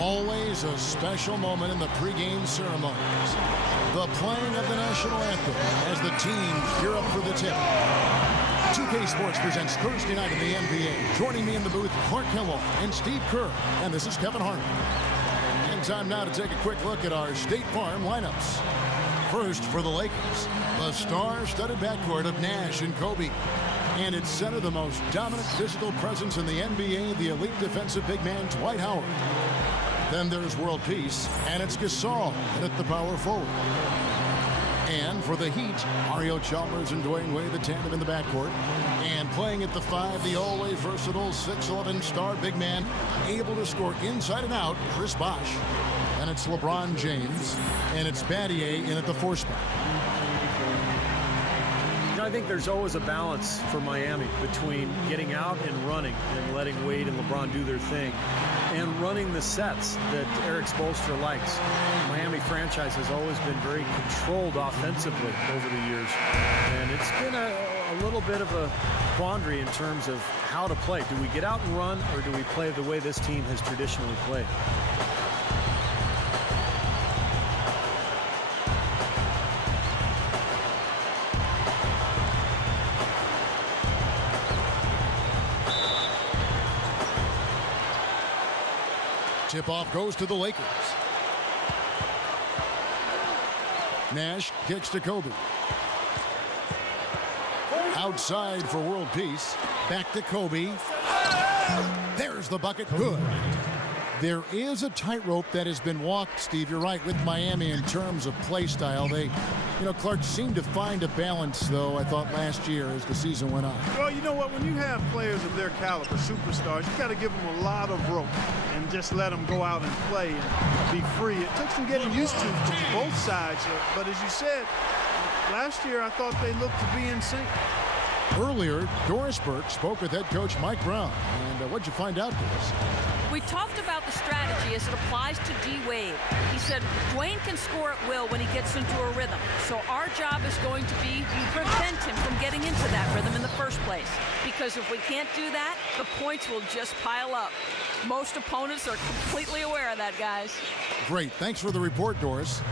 Always a special moment in the pregame ceremonies. The playing of the national anthem as the teams gear up for the tip. 2K Sports presents Thursday night in the NBA. Joining me in the booth, Clark Kellogg and Steve Kerr. And this is Kevin Harlan. And time now to take a quick look at our State Farm lineups. First for the Lakers, the star-studded backcourt of Nash and Kobe. And its center, the most dominant physical presence in the NBA, the elite defensive big man, Dwight Howard. Then there's world peace, and it's Gasol at the power forward. And for the Heat, Mario Chalmers and Dwayne Wade, the tandem in the backcourt. And playing at the 5, the always versatile 6'11" star big man, able to score inside and out, Chris Bosh. And it's LeBron James, and it's Battier in at the 4 spot. I think there's always a balance for Miami between getting out and running and letting Wade and LeBron do their thing and running the sets that Eric Spoelstra likes. The Miami franchise has always been very controlled offensively over the years, and it's been a little bit of a quandary in terms of how to play. Do we get out and run, or do we play the way this team has traditionally played? Tip-off goes to the Lakers. Nash kicks to Kobe. Outside for world peace. Back to Kobe. There's the bucket. Good. There is a tightrope that has been walked, Steve. You're right, with Miami in terms of play style. They, Clark seemed to find a balance, though, I thought, last year as the season went on. Well, you know what? When you have players of their caliber, superstars, you got to give them a lot of rope and just let them go out and play and be free. It took some getting used to from both sides. But as you said, last year I thought they looked to be in sync. Earlier, Doris Burke spoke with head coach Mike Brown. And what'd you find out, Doris? We talked about the strategy as it applies to D. Wade. He said Dwayne can score at will when he gets into a rhythm. So our job is going to be prevent him from getting into that rhythm in the first place. Because if we can't do that, the points will just pile up. Most opponents are completely aware of that, guys. Great. Thanks for the report, Doris.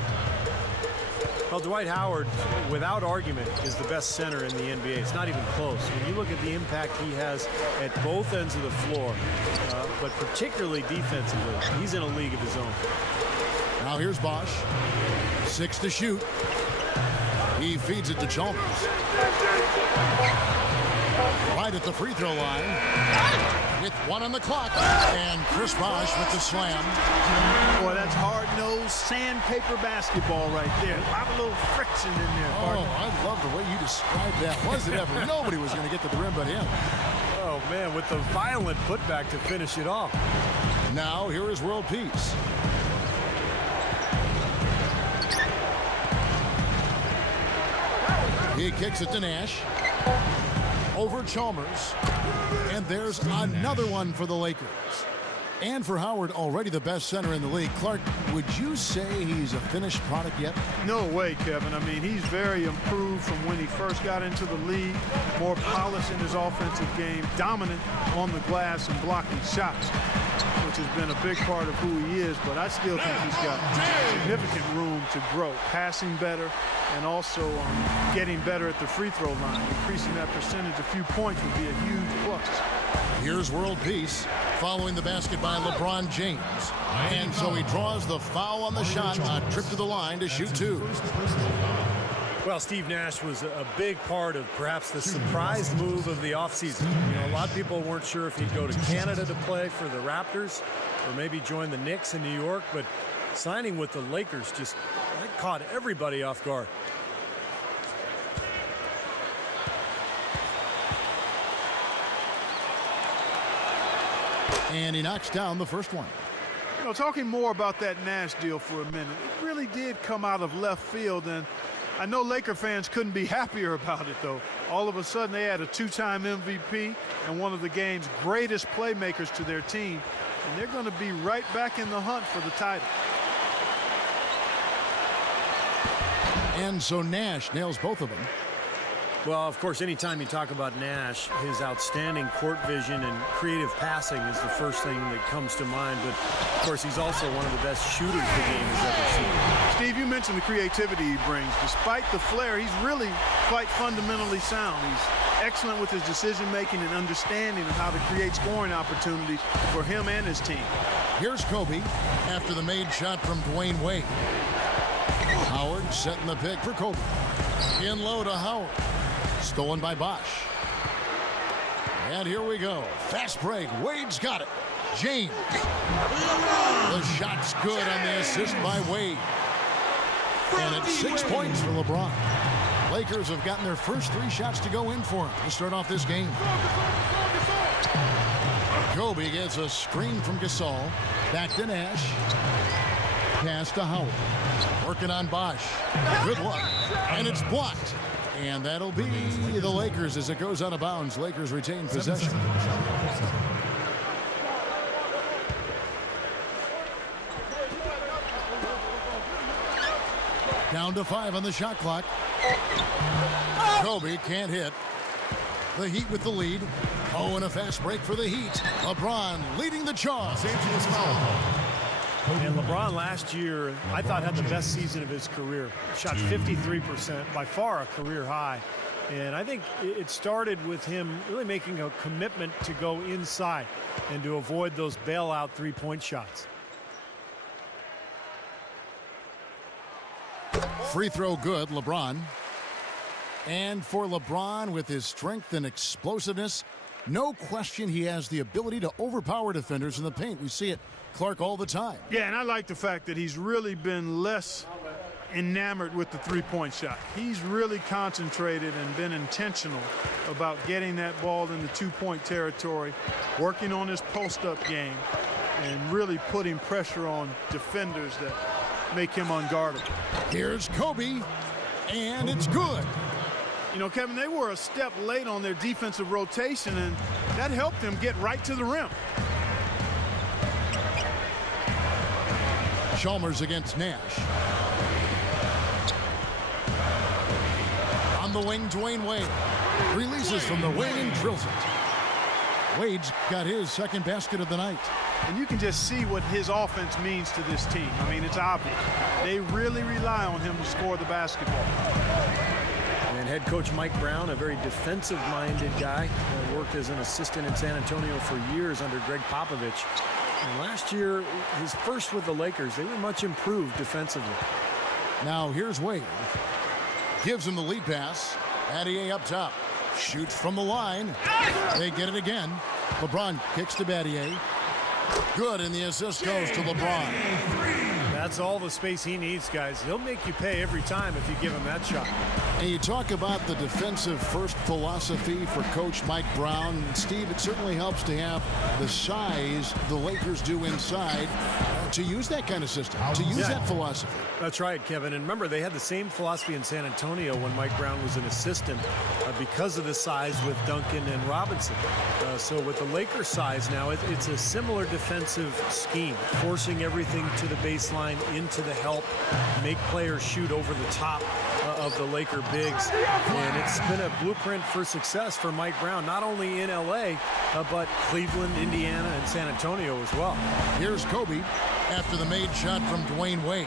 Well, Dwight Howard, without argument, is the best center in the NBA. It's not even close. When you look at the impact he has at both ends of the floor, but particularly defensively, he's in a league of his own. Now here's Bosh. 6 to shoot. He feeds it to Chalmers. Right at the free throw line. With 1 on the clock. And Chris Bosh with the slam. Boy, that's hard-nosed sandpaper basketball right there. A lot of little friction in there. Oh, I love the way you described that. Was it ever? Nobody was going to get to the rim but him. Oh, man, with the violent putback to finish it off. Now, here is world peace. He kicks it to Nash. Over Chalmers. And there's another one for the Lakers. And for Howard, already the best center in the league. Clark, would you say he's a finished product yet? No way, Kevin. I mean, he's very improved from when he first got into the league. More polish in his offensive game, dominant on the glass and blocking shots, which has been a big part of who he is. But I still think he's got significant room to grow. Passing better and also getting better at the free throw line. Increasing that percentage a few points would be a huge plus. Here's world peace following the basket by LeBron James. And so he draws the foul on the shot, a trip to the line to shoot 2. Well, Steve Nash was a big part of perhaps the surprise move of the offseason. A lot of people weren't sure if he'd go to Canada to play for the Raptors or maybe join the Knicks in New York, but signing with the Lakers just caught everybody off guard. And he knocks down the first one. Talking more about that Nash deal for a minute, it really did come out of left field, and I know Laker fans couldn't be happier about it, though. All of a sudden, they had a 2-time MVP and one of the game's greatest playmakers to their team, and they're going to be right back in the hunt for the title. And so Nash nails both of them. Well, of course, anytime you talk about Nash, his outstanding court vision and creative passing is the first thing that comes to mind. But, of course, he's also one of the best shooters the game has ever seen. Steve, you mentioned the creativity he brings. Despite the flair, he's really quite fundamentally sound. He's excellent with his decision-making and understanding of how to create scoring opportunities for him and his team. Here's Kobe after the made shot from Dwayne Wade. Howard setting the pick for Kobe. In low to Howard. Stolen by Bosch. And here we go. Fast break. Wade's got it. James. The shot's good on the assist by Wade. And it's 6 points for LeBron. Lakers have gotten their first 3 shots to go in for him to start off this game. Kobe gets a screen from Gasol. Back to Nash. Pass to Howard. Working on Bosch. Good luck. And it's blocked. And that'll be the Lakers as it goes out of bounds. Lakers retain possession. Down to 5 on the shot clock. Kobe can't hit. The Heat with the lead. Oh, and a fast break for the Heat. LeBron leading the charge. And LeBron last year, I thought, had the best season of his career. Shot 53%, by far a career high. And I think it started with him really making a commitment to go inside and to avoid those bailout three-point shots. Free throw good, LeBron. And for LeBron, with his strength and explosiveness, no question he has the ability to overpower defenders in the paint. We see it, Clark, all the time. Yeah, and I like the fact that he's really been less enamored with the three-point shot. He's really concentrated and been intentional about getting that ball in the two-point territory, working on his post-up game, and really putting pressure on defenders that make him unguardable. Here's Kobe, and it's good. You know, Kevin, they were a step late on their defensive rotation, and that helped them get right to the rim. Chalmers against Nash. On the wing, Dwayne Wade. Releases from the wing and drills it. Wade's got his second basket of the night. And you can just see what his offense means to this team. I mean, it's obvious. They really rely on him to score the basketball. And head coach Mike Brown, a very defensive-minded guy, worked as an assistant in San Antonio for years under Greg Popovich. And last year, his first with the Lakers, they were much improved defensively. Now here's Wade. Gives him the lead pass. Battier up top. Shoots from the line. They get it again. LeBron kicks to Battier. Good, and the assist goes to LeBron. That's all the space he needs, guys. He'll make you pay every time if you give him that shot. And you talk about the defensive first philosophy for Coach Mike Brown. Steve, it certainly helps to have the size the Lakers do inside to use that kind of system, to use that philosophy. That's right, Kevin. And remember, they had the same philosophy in San Antonio when Mike Brown was an assistant because of the size with Duncan and Robinson. So with the Lakers size now, it's a similar defensive scheme, forcing everything to the baseline, into the help, make players shoot over the top of the Laker bigs. And it's been a blueprint for success for Mike Brown, not only in L.A., but Cleveland, Indiana, and San Antonio as well. Here's Kobe after the made shot from Dwayne Wade.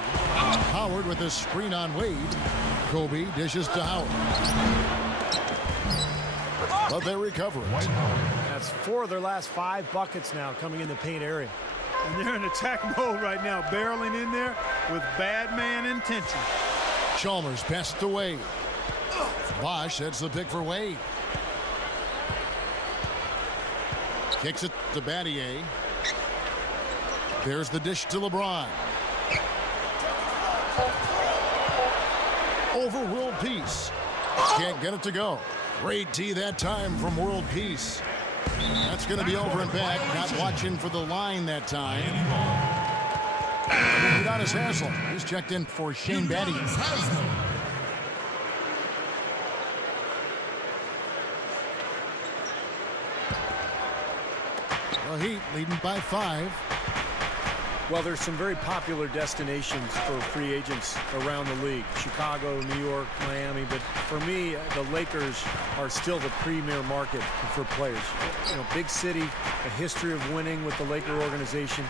Howard with a screen on Wade. Kobe dishes to Howard. But they recover it. That's 4 of their last 5 buckets now coming in the paint area. And they're in attack mode right now, barreling in there with bad man intention. Chalmers passed to Wade. Bosch sets the pick for Wade. Kicks it to Battier. There's the dish to LeBron. Over World Peace. Can't get it to go. Great tee that time from World Peace. That's going to be over and back. Not watching for the line that time. Udonis Haslem. He's checked in for Shane Battier. The Heat leading by 5. Well, there's some very popular destinations for free agents around the league. Chicago, New York, Miami. But for me, the Lakers are still the premier market for players. You know, big city, a history of winning with the Laker organization,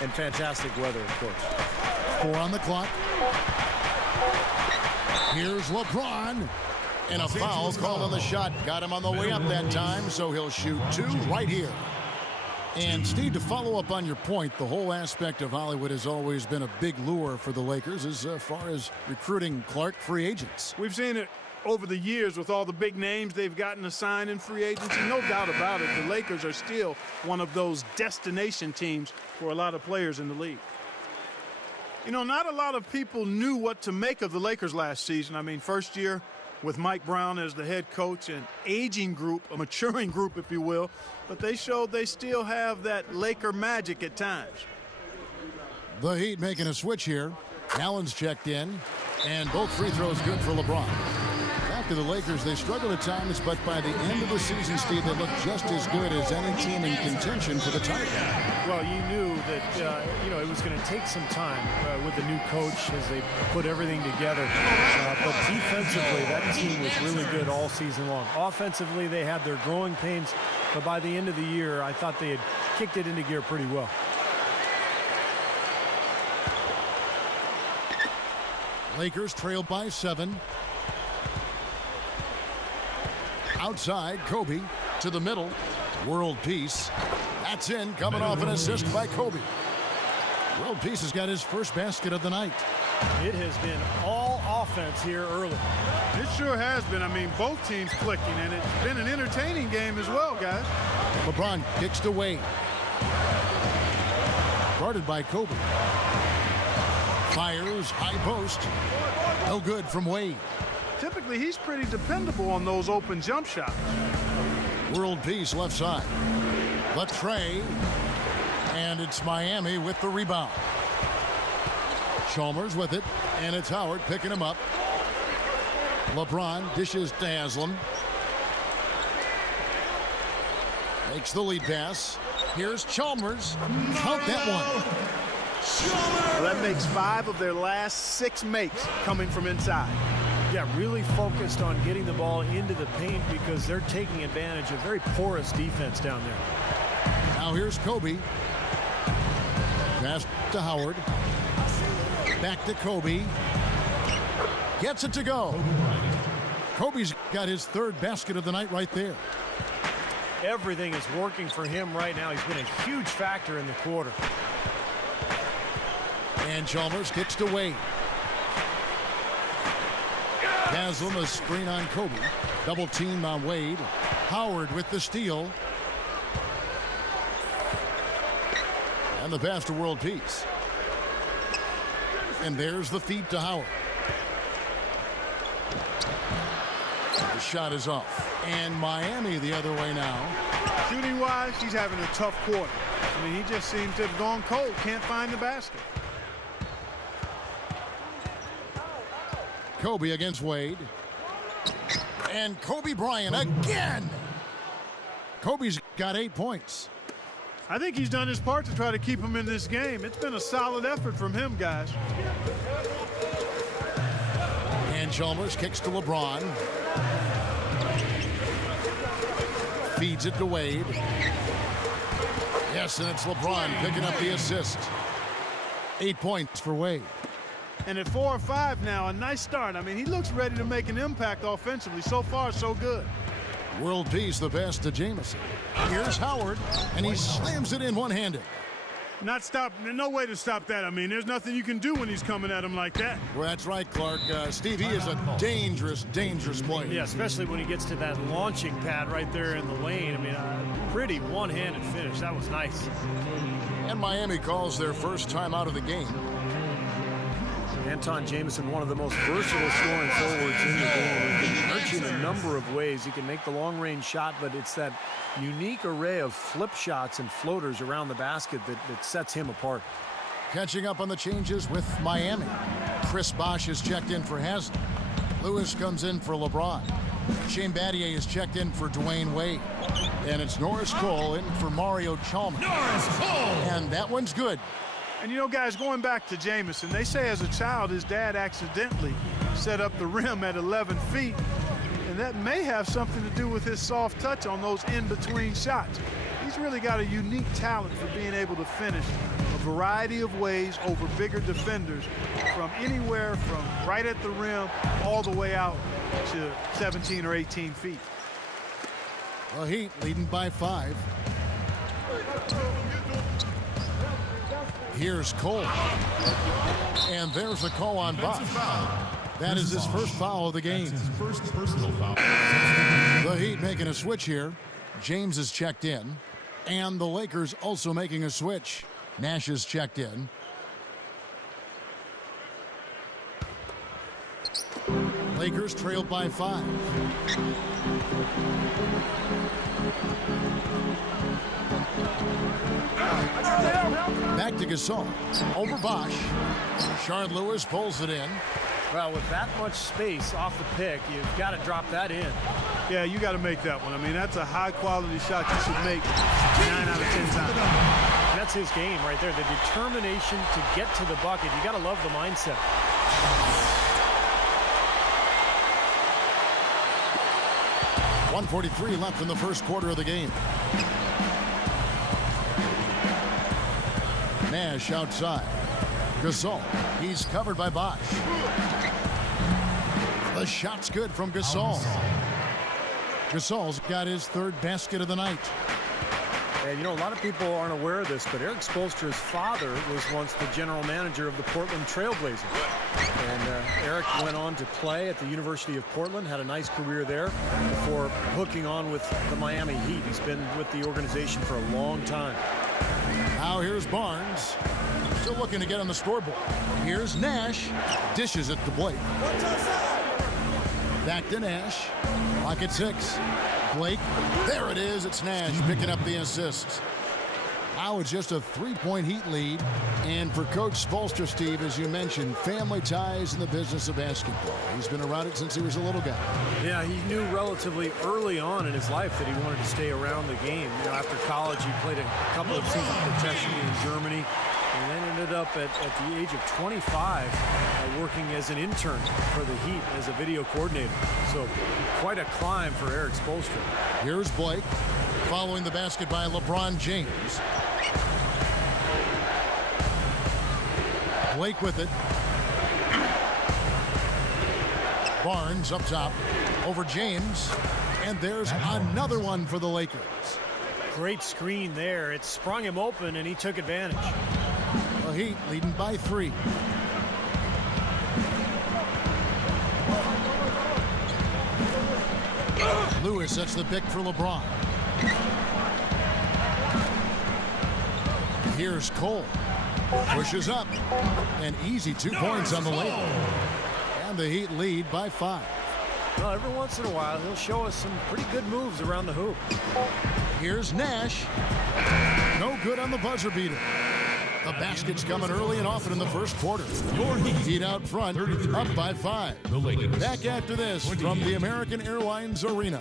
and fantastic weather, of course. 4 on the clock. Here's LeBron. And a foul called on the shot. Got him on the way up that time, so he'll shoot 2 right here. And, Steve, to follow up on your point, the whole aspect of Hollywood has always been a big lure for the Lakers as far as recruiting Clark free agents. We've seen it over the years with all the big names they've gotten assigned in free agency. No doubt about it, the Lakers are still one of those destination teams for a lot of players in the league. You know, not a lot of people knew what to make of the Lakers last season. I mean, first year with Mike Brown as the head coach, an aging group, a maturing group, if you will, but they showed they still have that Laker magic at times. The Heat making a switch here. Allen's checked in, and both free throws good for LeBron. Back to the Lakers, they struggled at times, but by the end of the season, Steve, they looked just as good as any team in contention for the title. Well, you knew that, it was going to take some time with the new coach as they put everything together. But defensively, that team was really good all season long. Offensively, they had their growing pains, but by the end of the year, I thought they had kicked it into gear pretty well. Lakers trail by 7. Outside, Kobe to the middle. World Peace. That's in, coming off an assist by Kobe. World Peace has got his first basket of the night. It has been all offense here early. It sure has been. I mean, both teams clicking, and it's been an entertaining game as well, guys. LeBron kicks to Wade. Guarded by Kobe. Fires, high post. No good from Wade. Typically, he's pretty dependable on those open jump shots. World Peace left side. Latrey. And it's Miami with the rebound. Chalmers with it. And it's Howard picking him up. LeBron dishes to Haslam. Makes the lead pass. Here's Chalmers. Count that one. Well, that makes 5 of their last 6 makes coming from inside. Yeah, really focused on getting the ball into the paint because they're taking advantage of very porous defense down there. Now here's Kobe. Pass to Howard. Back to Kobe. Gets it to go. Kobe's got his 3rd basket of the night right there. Everything is working for him right now. He's been a huge factor in the quarter. And Chalmers kicks to Wade. Haslam a screen on Kobe. Double team on Wade. Howard with the steal. And the pass to World Peace. And there's the feed to Howard. The shot is off. And Miami the other way now. Shooting-wise, he's having a tough quarter. I mean, he just seems to have gone cold. Can't find the basket. Kobe against Wade. And Kobe Bryant again. Kobe's got 8 points. I think he's done his part to try to keep him in this game. It's been a solid effort from him, guys. And Chalmers kicks to LeBron. Feeds it to Wade. Yes, and it's LeBron picking up the assist. 8 points for Wade. And at 4 or 5 now, a nice start. I mean, he looks ready to make an impact offensively. So far, so good. World Peace the pass to Jamison. Here's Howard, and he slams it in one-handed. No way to stop that. I mean, there's nothing you can do when he's coming at him like that. Well, that's right, Clark. Steve, he is a dangerous, dangerous player. Yeah, especially when he gets to that launching pad right there in the lane. I mean, pretty one-handed finish. That was nice. And Miami calls their first time out of the game. Anton Jamison, one of the most versatile scoring forwards in the game. He can hurt you in a number of ways. He can make the long-range shot, but it's that unique array of flip shots and floaters around the basket that sets him apart. Catching up on the changes with Miami. Chris Bosh is checked in for Haslam. Lewis comes in for LeBron. Shane Battier is checked in for Dwayne Wade. And it's Norris Cole in for Mario Chalmers. Norris Cole! And that one's good. And, you know, guys, going back to Jamison, they say as a child his dad accidentally set up the rim at 11 feet, and that may have something to do with his soft touch on those in-between shots. He's really got a unique talent for being able to finish a variety of ways over bigger defenders, from anywhere from right at the rim all the way out to 17 or 18 feet. The Heat leading by 5. Here's Cole. And there's a call on Bosch. That is his first foul of the game. That's his first personal foul. The Heat making a switch here. James is checked in. And the Lakers also making a switch. Nash is checked in. Lakers trailed by 5. Back to Gasol. Over Bosch. Shard Lewis pulls it in. Well, with that much space off the pick, you've got to drop that in. Yeah, you got to make that one. I mean, that's a high-quality shot you should make 9 out of 10 times. That's his game right there, the determination to get to the bucket. You got to love the mindset. .143 left in the first quarter of the game. Nash outside. Gasol. He's covered by Bosch. The shot's good from Gasol. Gasol's got his 3rd basket of the night. And you know, a lot of people aren't aware of this, but Erik Spoelstra's father was once the general manager of the Portland Trail Blazers. And Erik went on to play at the University of Portland, had a nice career there before hooking on with the Miami Heat. He's been with the organization for a long time. Now here's Barnes. Still looking to get on the scoreboard. Here's Nash. Dishes it to Blake. Back to Nash. Clock at 6. Blake. There it is. It's Nash picking up the assist. Now it's just a 3-point Heat lead. And for Coach Spoelstra, Steve, as you mentioned, family ties in the business of basketball. He's been around it since he was a little guy. Yeah, he knew relatively early on in his life that he wanted to stay around the game. You know, after college, he played a couple of seasons professionally in Germany, and then ended up at the age of 25 working as an intern for the Heat as a video coordinator. So quite a climb for Erik Spoelstra. Here's Blake following the basket by LeBron James. Blake with it. Barnes up top over James. And there's another one for the Lakers. Great screen there. It sprung him open, and he took advantage. The Heat leading by 3. Lewis sets the pick for LeBron. Here's Cole. Pushes up. An easy 2 points on the layup. And the Heat lead by 5. Well, every once in a while, he'll show us some pretty good moves around the hoop. Here's Nash. No good on the buzzer beater. The basket's coming early and often in the first quarter. Heat out front, up by 5. The Lakers. Back after this from the American Airlines Arena.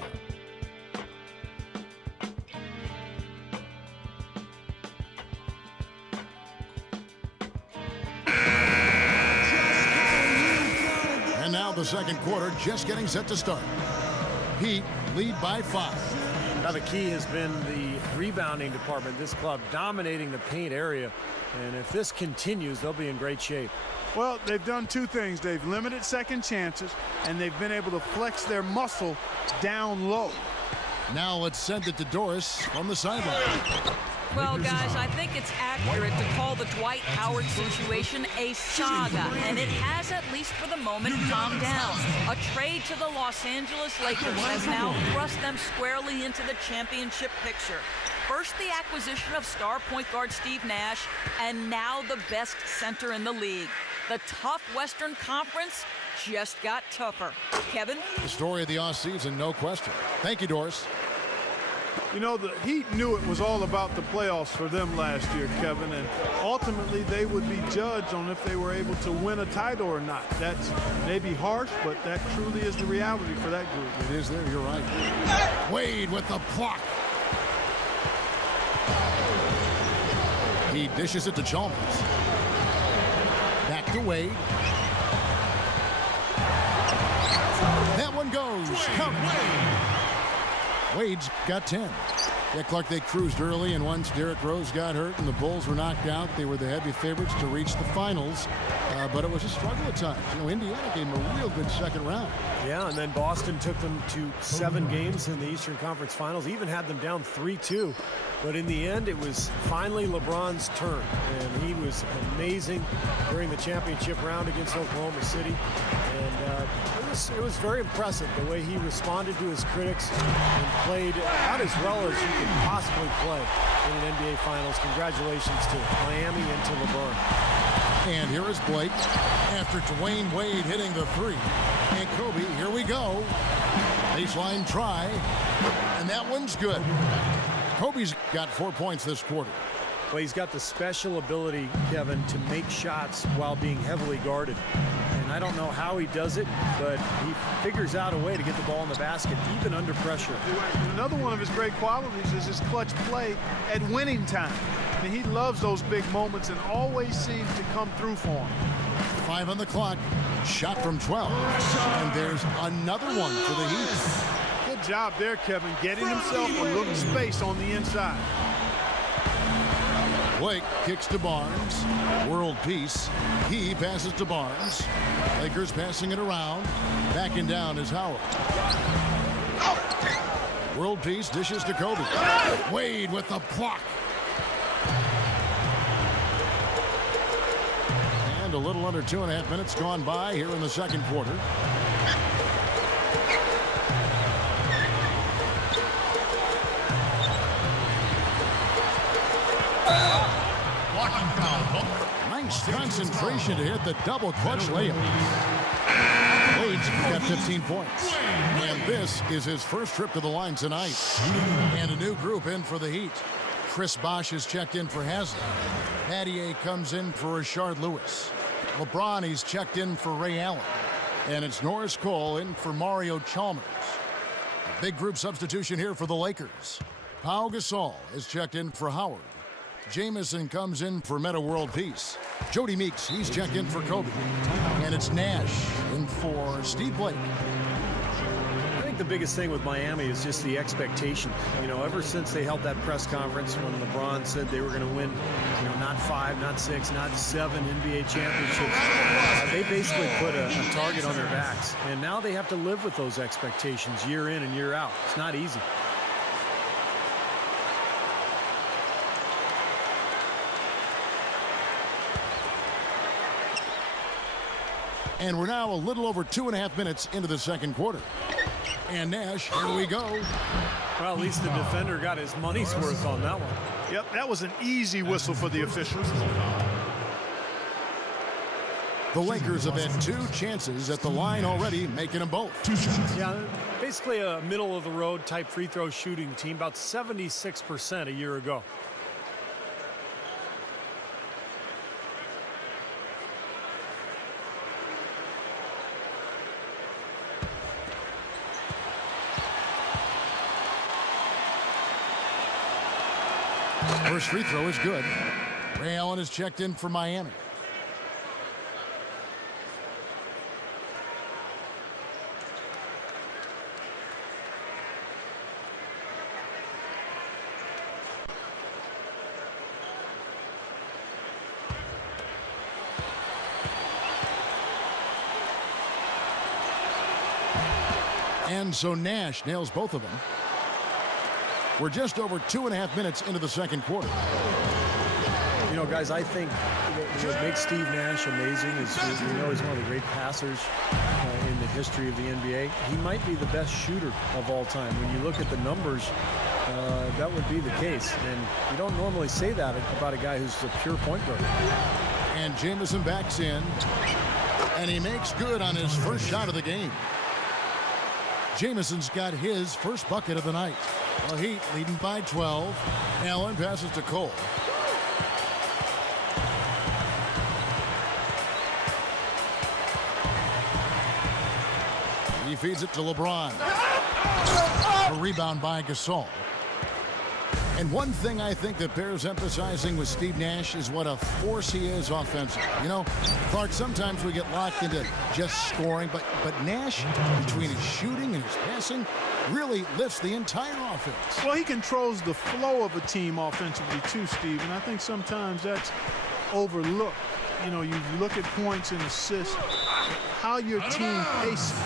And now the second quarter just getting set to start. Heat lead by 5. Now the key has been the rebounding department. This club dominating the paint area. And if this continues, they'll be in great shape. Well, they've done 2 things. They've limited second chances, and they've been able to flex their muscle down low. Now let's send it to Doris from the sideline. Well, guys, I think it's accurate to call the Dwight Howard situation a saga, and it has, at least for the moment, calmed down. A trade to the Los Angeles Lakers has now thrust them squarely into the championship picture. First, the acquisition of star point guard Steve Nash, and now the best center in the league. The tough Western Conference just got tougher. Kevin? The story of the offseason, no question. Thank you, Doris. You know, the Heat knew it was all about the playoffs for them last year, Kevin, and ultimately they would be judged on if they were able to win a title or not. That's maybe harsh, but that truly is the reality for that group. It is there, you're right. Wade with the block. He dishes it to Chalmers. Back to Wade. That one goes. Count. Wade's got 10. Yeah, Clark, they cruised early, and once Derrick Rose got hurt and the Bulls were knocked out, they were the heavy favorites to reach the finals. But it was a struggle at times. You know, Indiana gave them a real good second round. Yeah, and then Boston took them to 7 games in the Eastern Conference Finals, even had them down 3-2. But in the end, it was finally LeBron's turn, and he was amazing during the championship round against Oklahoma City. And it was very impressive the way he responded to his critics and played about as well as you can possibly play in an NBA Finals. Congratulations to Miami and to LeBron. And here is Blake after Dwayne Wade hitting the 3. And Kobe, here we go. Baseline try, and that one's good. Kobe's got 4 points this quarter. Well, he's got the special ability, Kevin, to make shots while being heavily guarded. And I don't know how he does it, but he figures out a way to get the ball in the basket, even under pressure. Another one of his great qualities is his clutch play at winning time. I mean, he loves those big moments and always seems to come through for him. 5 on the clock. Shot from 12. And there's another one for the Heat. Good job there, Kevin, getting himself a little space on the inside. Blake kicks to Barnes. World peace. He passes to Barnes. Lakers passing it around. Backing down is Howard. World peace dishes to Kobe. Wade with the block. And a little under 2.5 minutes gone by here in the second quarter. Nice concentration to hit the double clutch layup. Wade's got 15 points. And this is his first trip to the line tonight. And a new group in for the Heat. Chris Bosh is checked in for Haslem. Pattier comes in for Rashard Lewis. LeBron, he's checked in for Ray Allen. And it's Norris Cole in for Mario Chalmers. A big group substitution here for the Lakers. Pau Gasol is checked in for Howard. Jamison comes in for Meta World Peace. Jody Meeks, he's checked in for Kobe. And it's Nash in for Steve Blake. I think the biggest thing with Miami is just the expectation. You know, ever since they held that press conference when LeBron said they were going to win, you know, not 5, not 6, not 7 NBA championships, they basically put a target on their backs. And now they have to live with those expectations year in and year out. It's not easy. And we're now a little over 2.5 minutes into the second quarter. And Nash, here we go. Well, at least the defender got his money's worth on that one. Yep, that was an easy whistle for the officials. The Lakers have had 2 chances at the line already, making them both. 2 shots. Yeah, basically a middle-of-the-road type free throw shooting team, about 76% a year ago. First free throw is good. Ray Allen is checked in for Miami. And so Nash nails both of them. We're just over 2.5 minutes into the second quarter. You know, guys, I think what makes Steve Nash amazing is, you know, he's one of the great passers in the history of the NBA. He might be the best shooter of all time. When you look at the numbers, that would be the case. And you don't normally say that about a guy who's a pure point guard. And Jamison backs in, and he makes good on his first shot of the game. Jamison's got his first bucket of the night. The Heat leading by 12. Allen passes to Cole. He feeds it to LeBron. A rebound by Gasol. And one thing I think that bears emphasizing with Steve Nash is what a force he is offensively. You know, Clark, sometimes we get locked into just scoring, but Nash, between his shooting and his passing, really lifts the entire offense. Well, he controls the flow of a team offensively too, Steve, and I think sometimes that's overlooked. You know, you look at points and assists, how your team paces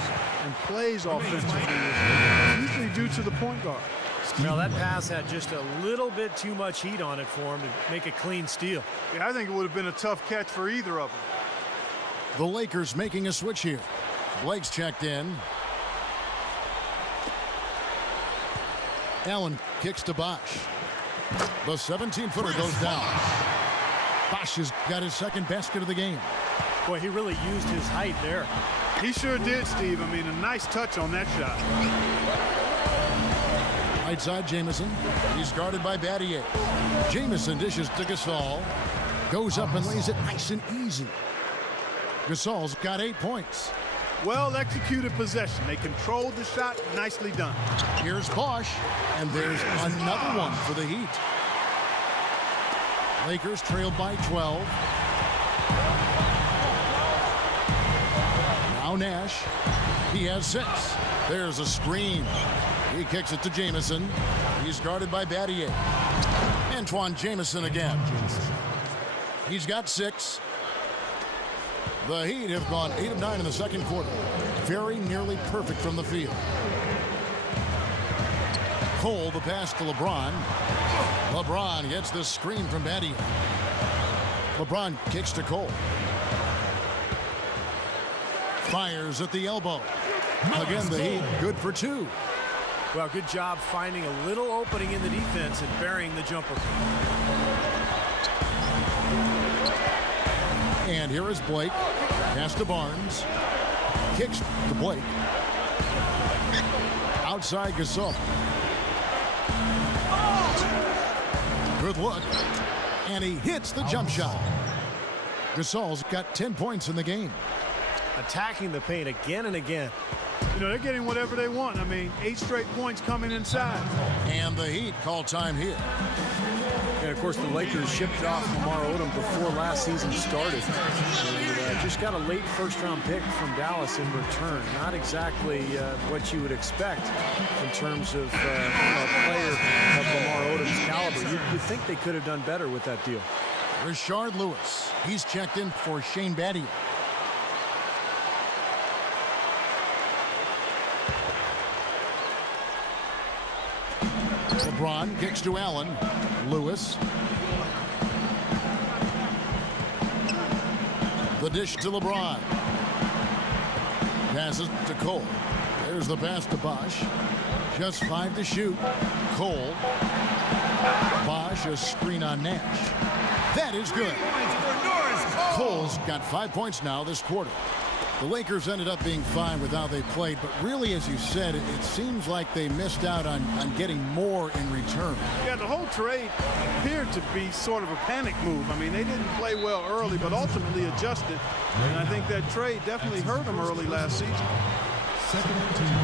and plays offensively is usually due to the point guard. Well, that pass had just a little bit too much heat on it for him to make a clean steal. Yeah, I think it would have been a tough catch for either of them. The Lakers making a switch here. Blake's checked in. Allen kicks to Bosh. The 17-footer goes down. Bosh has got his second basket of the game. Boy, he really used his height there. He sure did, Steve. I mean, a nice touch on that shot. Right side, Jamison. He's guarded by Battier. Jamison dishes to Gasol. Goes up and lays it nice and easy. Gasol's got 8 points. Well executed possession. They controlled the shot. Nicely done. Here's Bosh, and there's another one for the Heat. Lakers trailed by 12. Now Nash. He has 6. There's a screen. He kicks it to Jamison. He's guarded by Battier. Antoine Jamison again. He's got 6. The Heat have gone 8 of 9 in the second quarter. Very nearly perfect from the field. Cole, the pass to LeBron. LeBron gets the screen from Battier. LeBron kicks to Cole. Fires at the elbow. Again, the Heat good for 2. Well, good job finding a little opening in the defense and burying the jumper. And here is Blake. Pass to Barnes. Kicks to Blake. Outside Gasol. Good look. And he hits the jump shot. Gasol's got 10 points in the game. Attacking the paint again and again. You know, they're getting whatever they want. I mean, 8 straight points coming inside. And the Heat call time here. And, of course, the Lakers shipped off Lamar Odom before last season started. And just got a late first-round pick from Dallas in return. Not exactly what you would expect in terms of a player of Lamar Odom's caliber. You'd think they could have done better with that deal. Rashard Lewis. He's checked in for Shane Battier. LeBron kicks to Allen. Lewis. The dish to LeBron. Passes to Cole. There's the pass to Bosh. Just 5 to shoot. Cole. Bosh, a screen on Nash. That is good. Cole's got 5 points now this quarter. The Lakers ended up being fine with how they played, but really, as you said, it seems like they missed out on getting more in return. Yeah, the whole trade appeared to be sort of a panic move. I mean, they didn't play well early, but ultimately adjusted. And I think that trade definitely hurt them early last season. Second team.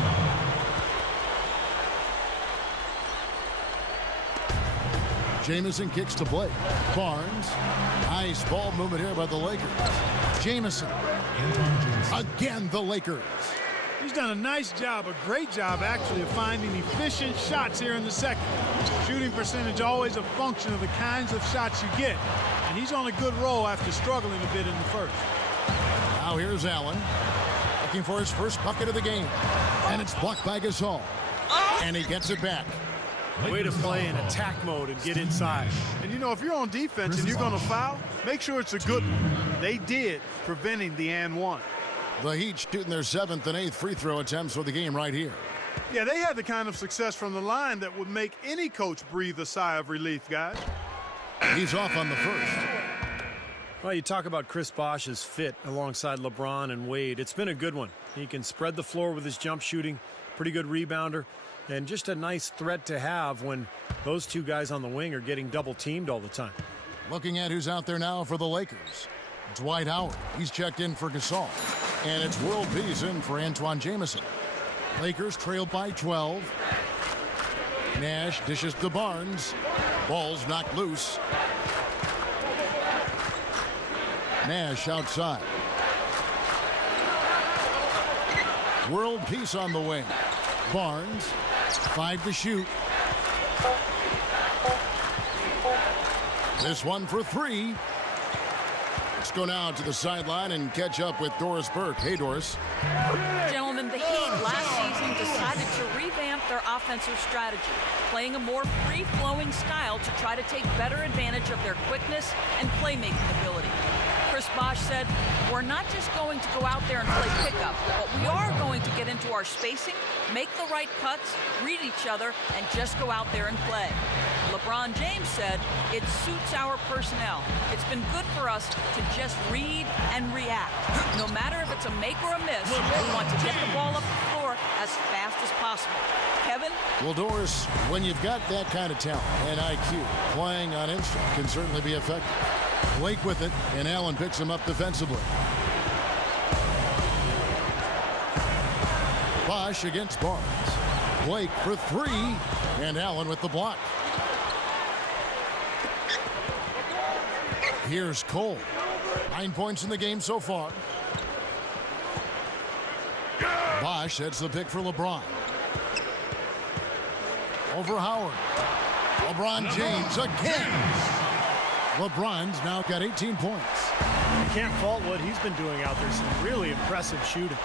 Jamison kicks to Blake. Barnes. Nice ball movement here by the Lakers. Jamison. Again, the Lakers. He's done a nice job, a great job, actually, of finding efficient shots here in the second. Shooting percentage always a function of the kinds of shots you get. And he's on a good roll after struggling a bit in the first. Now here's Allen. Looking for his first bucket of the game. And it's blocked by Gasol. And he gets it back. Way to play in attack mode and get inside. And, you know, if you're on defense and you're going to foul, make sure it's a good one. They did, preventing the and one. The Heat shooting their 7th and 8th free throw attempts for the game right here. Yeah, they had the kind of success from the line that would make any coach breathe a sigh of relief, guys. He's off on the first. Well, you talk about Chris Bosh's fit alongside LeBron and Wade. It's been a good one. He can spread the floor with his jump shooting, pretty good rebounder, and just a nice threat to have when those two guys on the wing are getting double teamed all the time. Looking at who's out there now for the Lakers. Dwight Howard. He's checked in for Gasol. And it's world peace in for Antoine Jamison. Lakers trail by 12. Nash dishes to Barnes. Ball's knocked loose. Nash outside. World peace on the wing. Barnes, 5 to shoot. This one for 3. Let's go now to the sideline and catch up with Doris Burke. Hey, Doris. Gentlemen, the Heat last season decided to revamp their offensive strategy, playing a more free-flowing style to try to take better advantage of their quickness and playmaking ability. Chris Bosh said, we're not just going to go out there and play pickup, but we are going to get into our spacing, make the right cuts, read each other, and just go out there and play. LeBron James said, it suits our personnel. It's been good for us to just read and react. No matter if it's a make or a miss, we want to get the ball up the floor as fast as possible. Kevin? Well, Doris, when you've got that kind of talent and IQ, playing on instinct can certainly be effective. Blake with it, and Allen picks him up defensively. Bosh against Barnes. Blake for 3, and Allen with the block. Here's Cole. 9 points in the game so far. Bosh sets the pick for LeBron. Over Howard. LeBron James again. LeBron's now got 18 points. You can't fault what he's been doing out there. Some really impressive shooting.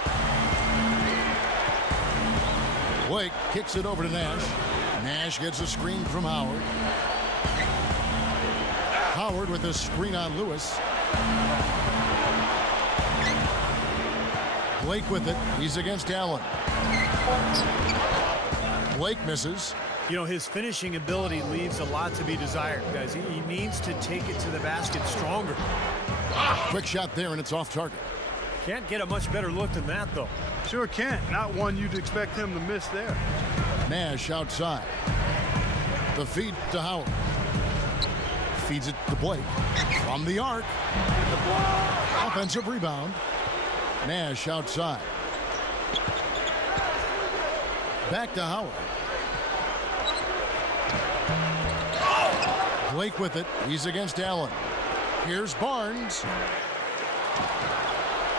Blake kicks it over to Nash. Nash gets a screen from Howard. Howard with a screen on Lewis. Blake with it. He's against Allen. Blake misses. You know, his finishing ability leaves a lot to be desired, guys. He needs to take it to the basket stronger. Quick shot there, and it's off target. Can't get a much better look than that, though. Sure can't. Not one you'd expect him to miss there. Nash outside. The feed to Howard. Feeds it to Blake. From the arc. Offensive rebound. Nash outside. Back to Howard. Blake with it. He's against Allen. Here's Barnes.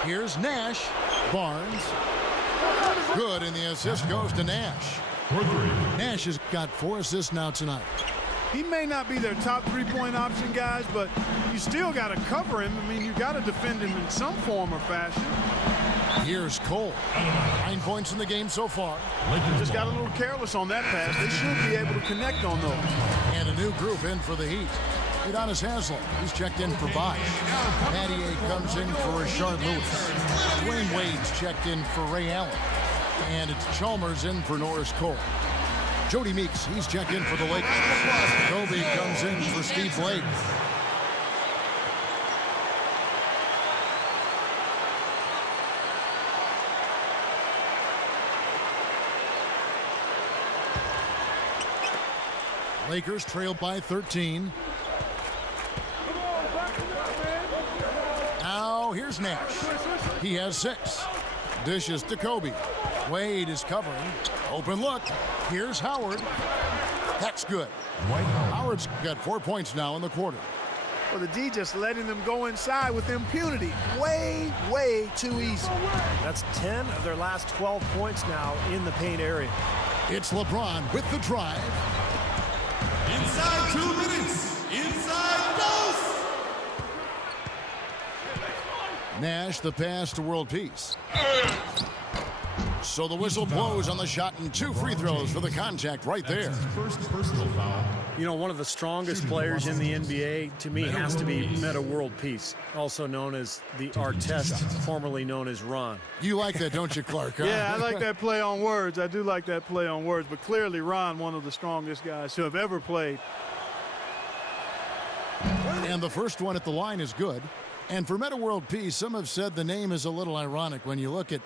Here's Nash. Barnes. Good, and the assist goes to Nash. Nash has got 4 assists now tonight. He may not be their top three-point option, guys, but you still got to cover him. I mean, you got to defend him in some form or fashion. Here's Cole. 9 points in the game so far. Just got a little careless on that pass. They should be able to connect on those. And a new group in for the Heat. Udonis Haslem, he's checked in for Bosh. Mattier comes in for Rashard Lewis. Dwayne Wade's checked in for Ray Allen. And it's Chalmers in for Norris Cole. Jody Meeks, he's checked in for the Lakers. Kobe comes in for Steve Blake. Lakers trail by 13. Now here's Nash. He has 6. Dishes to Kobe. Wade is covering. Open look. Here's Howard. That's good. Howard's got 4 points now in the quarter. Well, the D just letting them go inside with impunity. Way, way too easy. That's 10 of their last 12 points now in the paint area. It's LeBron with the drive. Inside 2 minutes. Inside dose. Nash the pass to World Peace. So the whistle blows on the shot and 2 free throws for the contact right there. First personal foul. You know, one of the strongest players in the NBA, to me, has to be Metta World Peace, also known as the Artest, formerly known as Ron. You like that, don't you, Clark? Huh? Yeah, I like that play on words. I do like that play on words. But clearly, Ron, one of the strongest guys who have ever played. And the first one at the line is good. And for Metta World Peace, some have said the name is a little ironic when you look at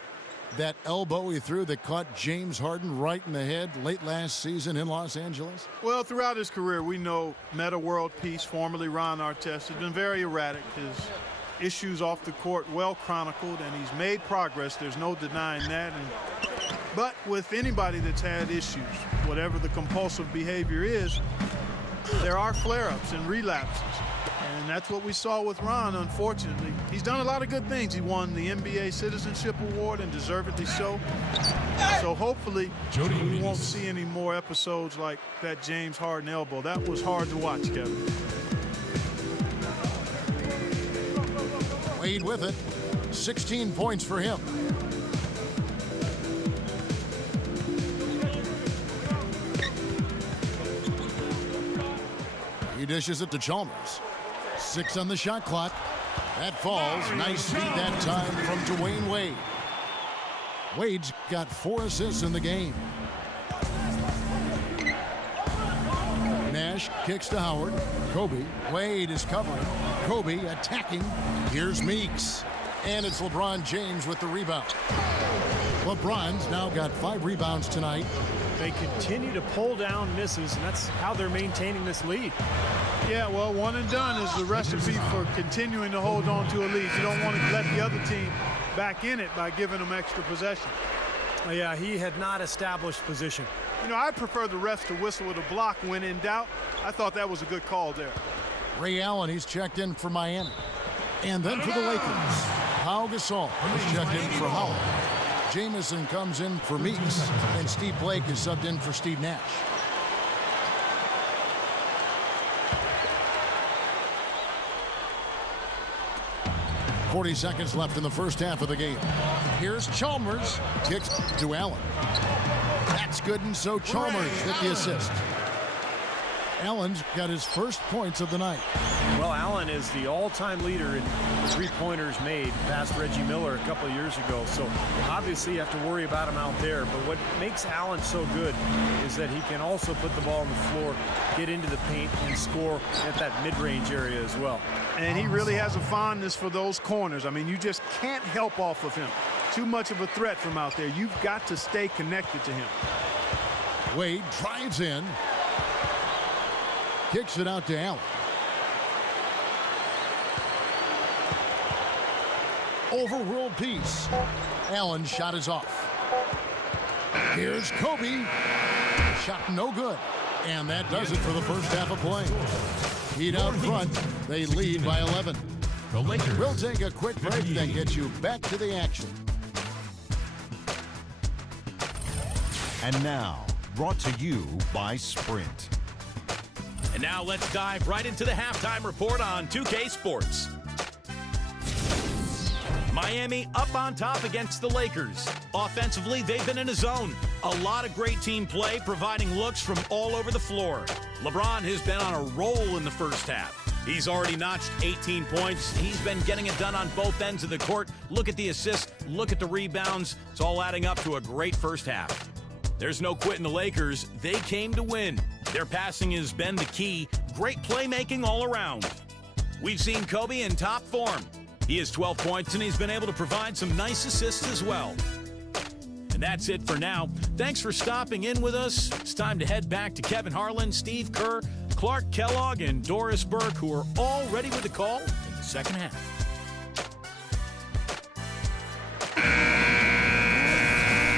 that elbow he threw that caught James Harden right in the head late last season in Los Angeles. Well, throughout his career, we know Metta World Peace, formerly Ron Artest, has been very erratic. His issues off the court well chronicled, and he's made progress. There's no denying that. And But with anybody that's had issues, whatever the compulsive behavior is, there are flare-ups and relapses. And that's what we saw with Ron, unfortunately. He's done a lot of good things. He won the NBA Citizenship Award, and deservedly so. So hopefully we won't see any more episodes like that James Harden elbow. That was hard to watch, Kevin. Wade with it. 16 points for him. He dishes it to Chalmers. 6 on the shot clock. That falls. Nice feed that time from Dwayne Wade. Wade's got 4 assists in the game. Nash kicks to Howard. Kobe. Wade is covering. Kobe attacking. Here's Meeks. And it's LeBron James with the rebound. LeBron's now got 5 rebounds tonight. They continue to pull down misses, and that's how they're maintaining this lead. Yeah, well, one and done is the recipe for continuing to hold on to a lead. You don't want to let the other team back in it by giving them extra possession. Yeah, he had not established position. You know, I prefer the refs to whistle with a block when in doubt. I thought that was a good call there. Ray Allen, he's checked in for Miami. And then for the Lakers, Pau Gasol is checked in for Howard. Jamison comes in for Meeks, and Steve Blake is subbed in for Steve Nash. .40 seconds left in the first half of the game. Here's Chalmers, kicks to Allen. That's good, and so Chalmers hit the assist. Allen's got his first points of the night. Well, Allen is the all-time leader in three-pointers made past Reggie Miller a couple of years ago. So obviously you have to worry about him out there. But what makes Allen so good is that he can also put the ball on the floor, get into the paint, and score at that mid-range area as well. And he really has a fondness for those corners. I mean, you just can't help off of him. Too much of a threat from out there. You've got to stay connected to him. Wade drives in. Kicks it out to Allen. Overruled piece. Allen's shot is off. Here's Kobe. Shot no good. And that does it for the first half of play. Heat out front. They lead by 11. The Lakers. We'll take a quick break, then get you back to the action. And now, brought to you by Sprint. And now let's dive right into the halftime report on 2K Sports. Miami up on top against the Lakers. Offensively, they've been in a zone. A lot of great team play, providing looks from all over the floor. LeBron has been on a roll in the first half. He's already notched 18 points. He's been getting it done on both ends of the court. Look at the assists, look at the rebounds. It's all adding up to a great first half. There's no quitting the Lakers. They came to win. Their passing has been the key. Great playmaking all around. We've seen Kobe in top form. He has 12 points, and he's been able to provide some nice assists as well. And that's it for now. Thanks for stopping in with us. It's time to head back to Kevin Harlan, Steve Kerr, Clark Kellogg, and Doris Burke, who are all ready with the call in the second half.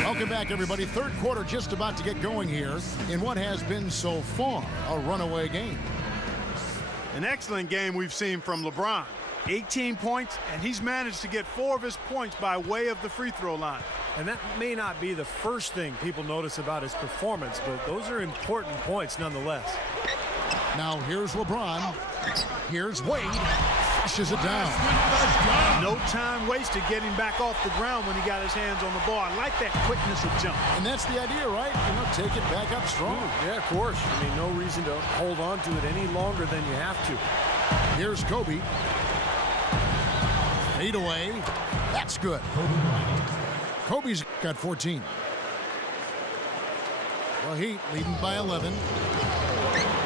Welcome back, everybody. Third quarter just about to get going here in what has been so far a runaway game. An excellent game we've seen from LeBron. 18 points, and he's managed to get 4 of his points by way of the free throw line. And that may not be the first thing people notice about his performance, but those are important points nonetheless. Now here's LeBron. Here's Wade. Flushes it down. No time wasted getting back off the ground when he got his hands on the ball. I like that quickness of jump. And that's the idea, right? You know, take it back up strong. Yeah, of course. I mean, no reason to hold on to it any longer than you have to. Here's Kobe. Fade away. That's good. Kobe's got 14. Well, Heat leading by 11.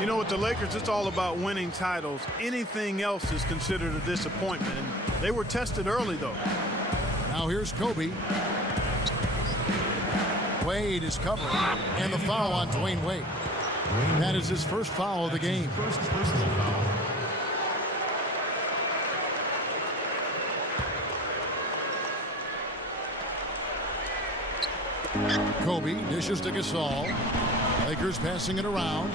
You know, with the Lakers, it's all about winning titles. Anything else is considered a disappointment. And they were tested early, though. Now here's Kobe. Wade is covering. And the foul on Dwayne Wade. That is his first foul of the game. First personal foul. Kobe dishes to Gasol. Lakers passing it around.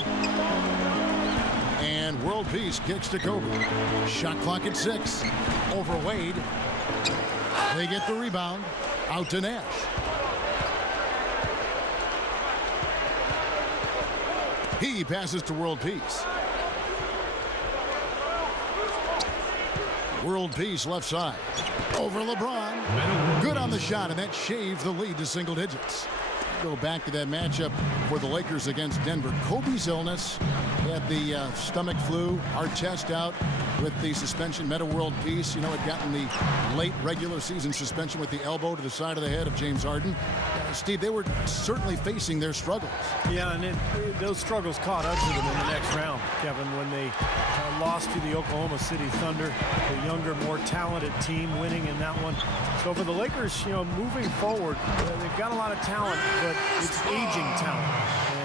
And world peace kicks to Kobe. Shot clock at 6. Over Wade. They get the rebound. Out to Nash. He passes to world peace. World peace left side. Over LeBron. Good on the shot, and that shaved the lead to single digits. Go back to that matchup for the Lakers against Denver. Kobe's illness. He had the stomach flu. Artest out with the suspension. Meta world peace. You know, had gotten the late regular season suspension with the elbow to the side of the head of James Harden. Steve, they were certainly facing their struggles. Yeah, and those struggles caught up to them in the next round, Kevin, when they lost to the Oklahoma City Thunder, the younger, more talented team winning in that one. So for the Lakers, you know, moving forward, they've got a lot of talent, but it's aging talent.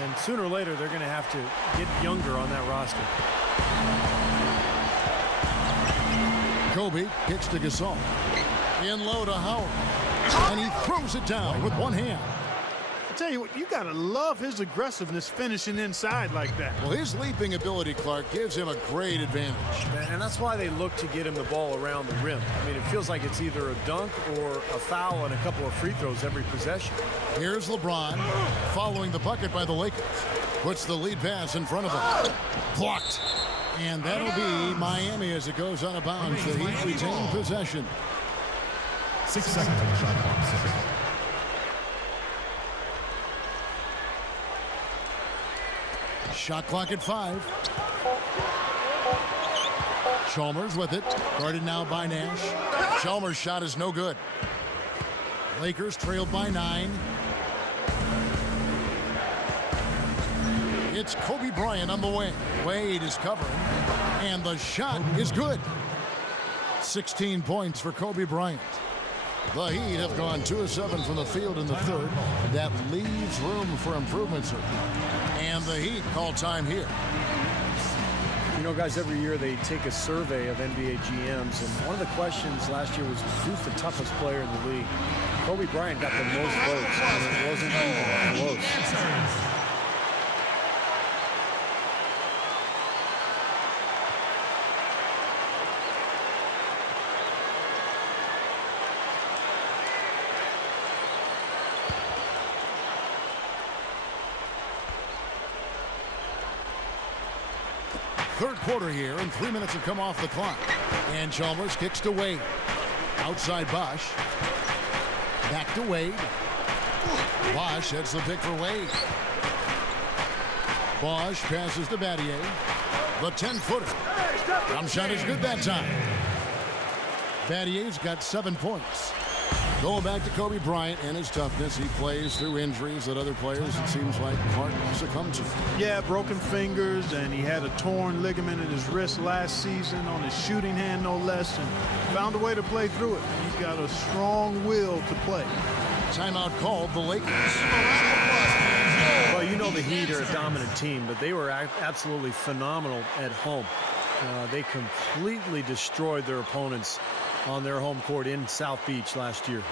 And sooner or later, they're going to have to get younger on that roster. Kobe kicks to Gasol. In low to Howard. And he throws it down with one hand. I tell you what, you got to love his aggressiveness finishing inside like that. Well, his leaping ability, Clark, gives him a great advantage. And that's why they look to get him the ball around the rim. I mean, it feels like it's either a dunk or a foul and a couple of free throws every possession. Here's LeBron following the bucket by the Lakers. Puts the lead pass in front of him. Blocked. And that'll be Miami as it goes out of bounds. The Heat retain possession. 6 seconds on the shot clock. 6. Shot clock at 5. Chalmers with it. Guarded now by Nash. Chalmers' shot is no good. Lakers trailed by 9. It's Kobe Bryant on the wing. Wade is covering. And the shot is good. 16 points for Kobe Bryant. The Heat have gone 2 of 7 from the field in the third. That leaves room for improvement, sir. And the Heat call time here. You know, guys, every year they take a survey of NBA GMs, and one of the questions last year was, who's the toughest player in the league? Kobe Bryant got the most votes, and it wasn't even close. Third quarter here, and 3 minutes have come off the clock. And Chalmers kicks to Wade. Outside Bosch. Back to Wade. Bosch heads the pick for Wade. Bosch passes to Battier. The 10-footer. Jump shot is good that time. Battier's got 7 points. Going back to Kobe Bryant and his toughness. He plays through injuries that other players, it seems like, Clark succumb to. Yeah, broken fingers, and he had a torn ligament in his wrist last season on his shooting hand, no less, and found a way to play through it. He's got a strong will to play. Timeout called the Lakers. Well, you know the Heat are a dominant team, but they were absolutely phenomenal at home. They completely destroyed their opponents on their home court in South Beach last year.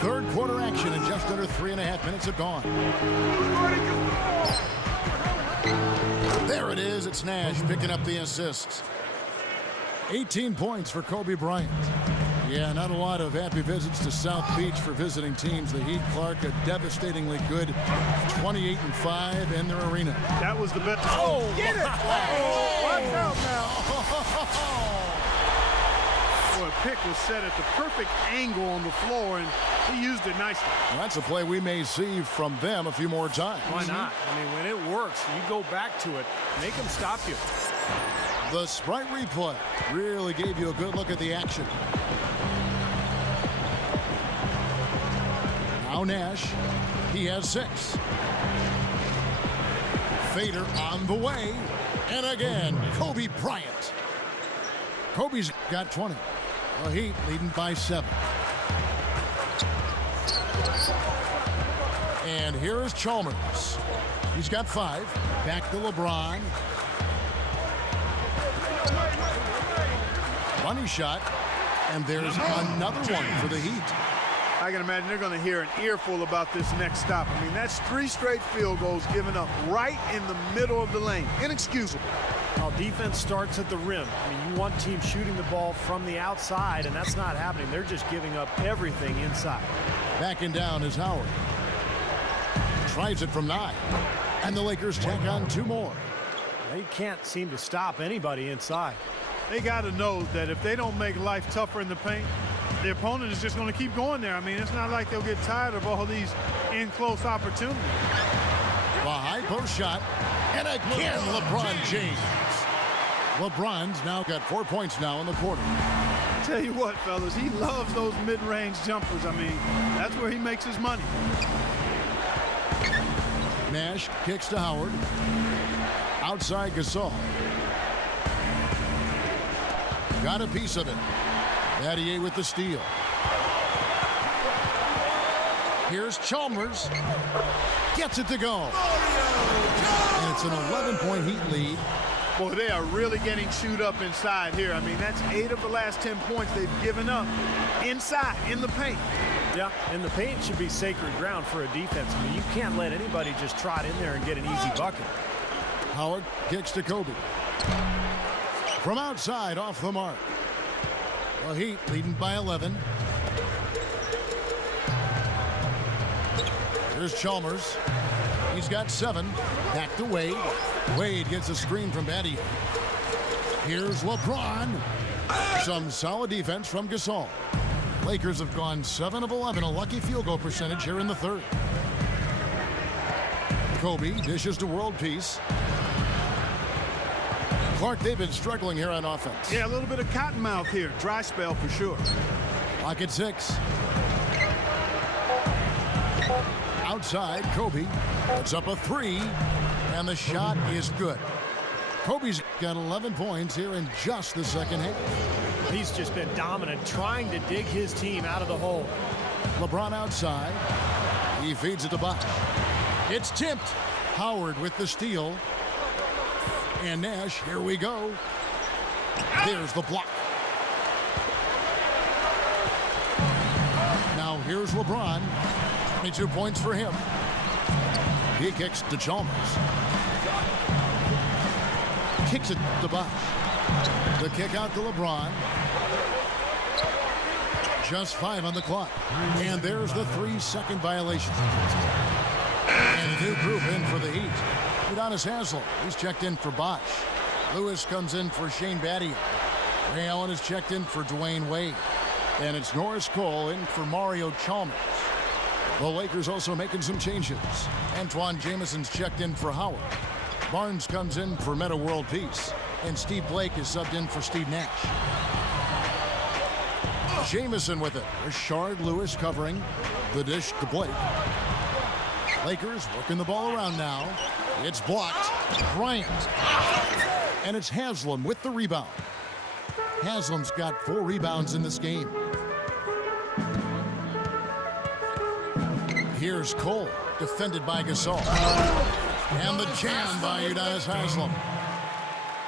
Third quarter action, and just under 3.5 minutes have gone. There it is. It's Nash picking up the assists. 18 points for Kobe Bryant. Yeah, not a lot of happy visits to South Beach for visiting teams. The Heat, Clark, a devastatingly good 28-5 in their arena. That was the best. Oh, get it! Oh, watch out now. Boy, a pick was set at the perfect angle on the floor, and he used it nicely. Well, that's a play we may see from them a few more times. Why not? I mean, when it works, you go back to it. Make them stop you. The Sprite replay really gave you a good look at the action. Now Nash, he has 6. Fader on the way, and again, Kobe Bryant. Kobe's got 20. The Heat leading by 7. And here is Chalmers. He's got 5. Back to LeBron. money shot. And there's another one for the Heat. I can imagine they're going to hear an earful about this next stop. I mean, that's 3 straight field goals given up right in the middle of the lane. Inexcusable. Well, defense starts at the rim. I mean, you want teams shooting the ball from the outside, and that's not happening. They're just giving up everything inside. Backing down is Howard. Tries it from 9. And the Lakers tack on 2 more. They can't seem to stop anybody inside. They got to know that if they don't make life tougher in the paint, the opponent is just going to keep going there. I mean, it's not like they'll get tired of all these in-close opportunities. The high post shot, and again LeBron James. LeBron's now got 4 points now in the quarter. Tell you what, fellas, he loves those mid-range jumpers. I mean, that's where he makes his money. Nash kicks to Howard. Outside Gasol. Got a piece of it. Battier with the steal. Here's Chalmers. Gets it to go. And it's an 11-point Heat lead. Boy, they are really getting chewed up inside here. I mean, that's 8 of the last 10 points they've given up inside, in the paint. Yeah, and the paint should be sacred ground for a defense. I mean, you can't let anybody just trot in there and get an easy bucket. Howard kicks to Kobe. From outside, off the mark. The Heat leading by 11. Here's Chalmers. He's got 7. Back to Wade. Wade gets a screen from Battier. Here's LeBron. Some solid defense from Gasol. Lakers have gone 7 of 11, a lucky field goal percentage here in the third. Kobe dishes to World Peace. Clark, they've been struggling here on offense. Yeah, a little bit of cottonmouth here. Dry spell for sure. Lock at 6. Outside, Kobe puts up a 3, and the shot is good. Kobe's got 11 points here in just the second half. He's just been dominant, trying to dig his team out of the hole. LeBron outside. He feeds it to Bosh. It's tipped. Howard with the steal. And Nash, here we go. There's the block. Now here's LeBron. 22 points for him. He kicks to Chalmers. Kicks it to Bosh. The kick out to LeBron. Just 5 on the clock. And there's the 3-second violation. And a new group in for the Heat. Udonis Haslem, he's checked in for Bosh. Lewis comes in for Shane Battier. Ray Allen is checked in for Dwayne Wade. And it's Norris Cole in for Mario Chalmers. The Lakers also making some changes. Antoine Jameson's checked in for Howard. Barnes comes in for Meta World Peace. And Steve Blake is subbed in for Steve Nash. Jameson with it. Rashard Lewis covering. The dish to Blake. Lakers working the ball around now. It's blocked. Bryant. And it's Haslem with the rebound. Haslem's got 4 rebounds in this game. Here's Cole, defended by Gasol. And the jam by Udonis Haslem.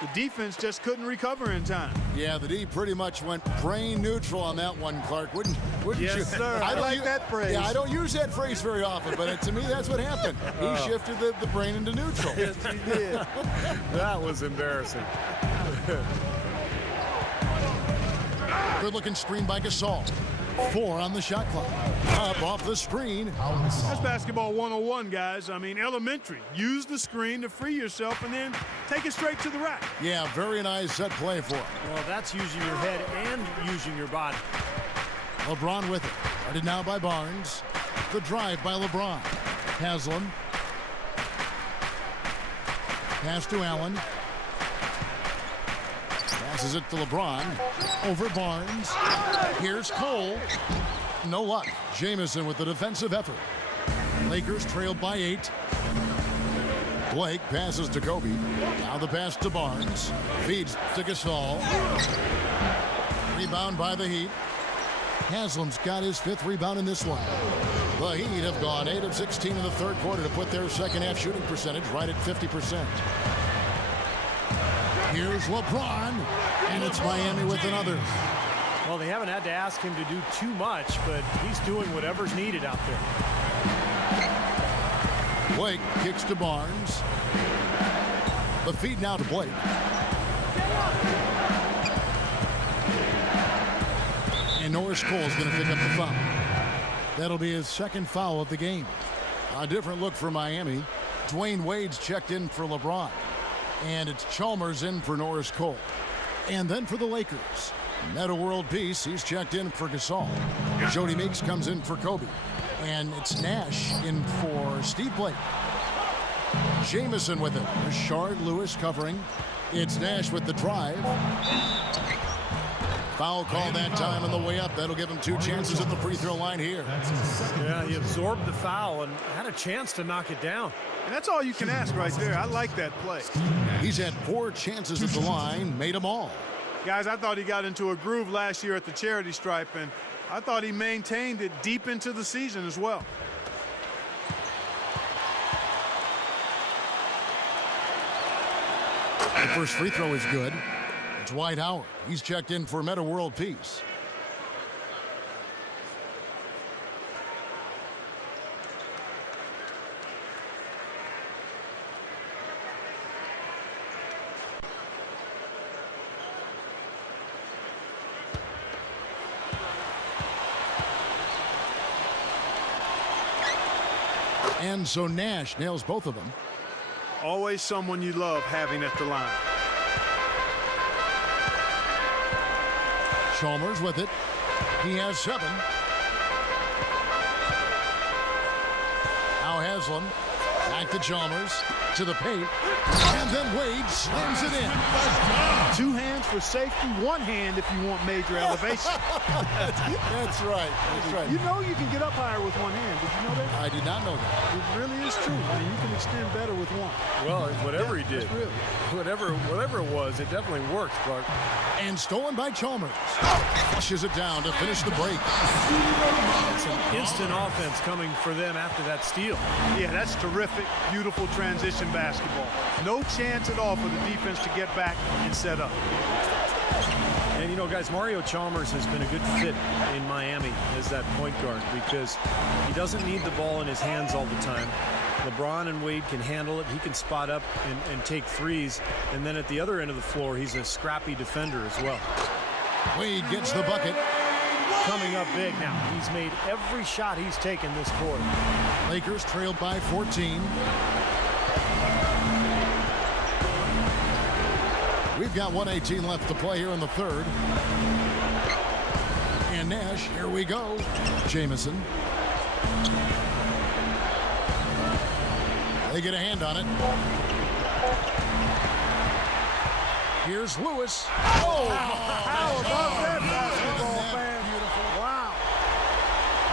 The defense just couldn't recover in time. Yeah, the D pretty much went brain neutral on that one, Clark. Wouldn't yes, you? Sir. I like that phrase. Yeah, I don't use that phrase very often, but to me, that's what happened. He shifted the brain into neutral. Yes, he did. That was embarrassing. Good-looking screen by Gasol. 4 on the shot clock. Up off the screen. That's basketball 101, guys. I mean, elementary. Use the screen to free yourself and then take it straight to the rack. Yeah, very nice set play for it. Well, that's using your head and using your body. LeBron with it. Guarded now by Barnes. The drive by LeBron. Haslem. Pass to Allen. Passes it to LeBron. Over Barnes. Here's Cole. No luck. Jameson with the defensive effort. Lakers trailed by 8. Blake passes to Kobe. Now the pass to Barnes. Feeds to Gasol. Rebound by the Heat. Haslem's got his 5th rebound in this one. The Heat have gone 8 of 16 in the third quarter to put their second half shooting percentage right at 50%. Here's LeBron, and it's Miami with another. Well, they haven't had to ask him to do too much, but he's doing whatever's needed out there. Blake kicks to Barnes. The feed now to Blake. And Norris Cole's going to pick up the foul. That'll be his second foul of the game. A different look for Miami. Dwayne Wade's checked in for LeBron. And it's Chalmers in for Norris Cole. And then for the Lakers, Metta World Peace, he's checked in for Gasol. Jody Meeks comes in for Kobe. And it's Nash in for Steve Blake. Jamison with it. Rashard Lewis covering. It's Nash with the drive. Foul call that time on the way up. That'll give him 2 chances at the free throw line here. Yeah, he absorbed the foul and had a chance to knock it down. And that's all you can ask right there. I like that play. He's had 4 chances at the line, made them all. Guys, I thought he got into a groove last year at the charity stripe, and I thought he maintained it deep into the season as well. The first free throw is good. Dwight Howard, he's checked in for Metta World Peace. And so Nash nails both of them. Always someone you love having at the line. Chalmers with it. He has 7. Now Haslam. Back to Chalmers. To the paint. And then Wade slams it in. 2 hands for safety, 1 hand if you want major elevation. That's right. That's right. You know you can get up higher with 1 hand. Did you know that? I did not know that. It really is true. I mean, you can extend better with 1. Well, whatever he did, Really. whatever it was, it definitely worked, Clark. And stolen by Chalmers. Flushes it down to finish the break. It's an instant offense coming for them after that steal. Yeah, that's terrific, beautiful transition basketball. No chance at all for the defense to get back and set up. And, you know, guys, Mario Chalmers has been a good fit in Miami as that point guard because he doesn't need the ball in his hands all the time. LeBron and Wade can handle it. He can spot up and take threes. And then at the other end of the floor, he's a scrappy defender as well. Wade gets the bucket. Coming up big now. He's made every shot he's taken this quarter. Lakers trailed by 14. We've got 1:18 left to play here in the third. And Nash, here we go. Jamison. They get a hand on it. Here's Lewis. Oh, how about that basketball, man? Wow.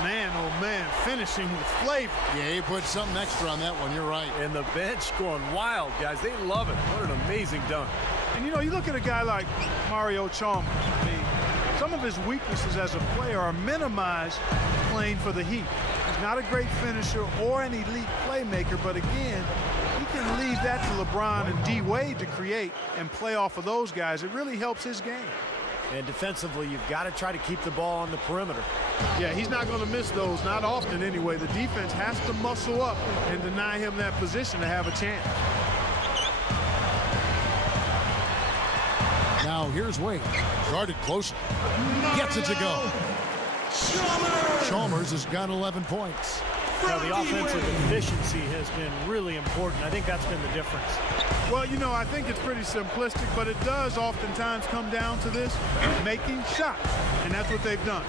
Man, oh man, finishing with flavor. Yeah, he put something extra on that one. You're right. And the bench going wild, guys. They love it. What an amazing dunk. And you know, you look at a guy like Mario Chalmers. I mean, some of his weaknesses as a player are minimized playing for the Heat. He's not a great finisher or an elite playmaker, but again, he can leave that to LeBron and D. Wade to create and play off of those guys. It really helps his game. And defensively, you've got to try to keep the ball on the perimeter. Yeah, he's not going to miss those, not often anyway. The defense has to muscle up and deny him that position to have a chance. Now here's Wade. Guarded closely. Gets it to go. Chalmers has got 11 points. Now, the offensive efficiency has been really important. I think that's been the difference. Well, you know, I think it's pretty simplistic, but it does oftentimes come down to this, making shots, and that's what they've done.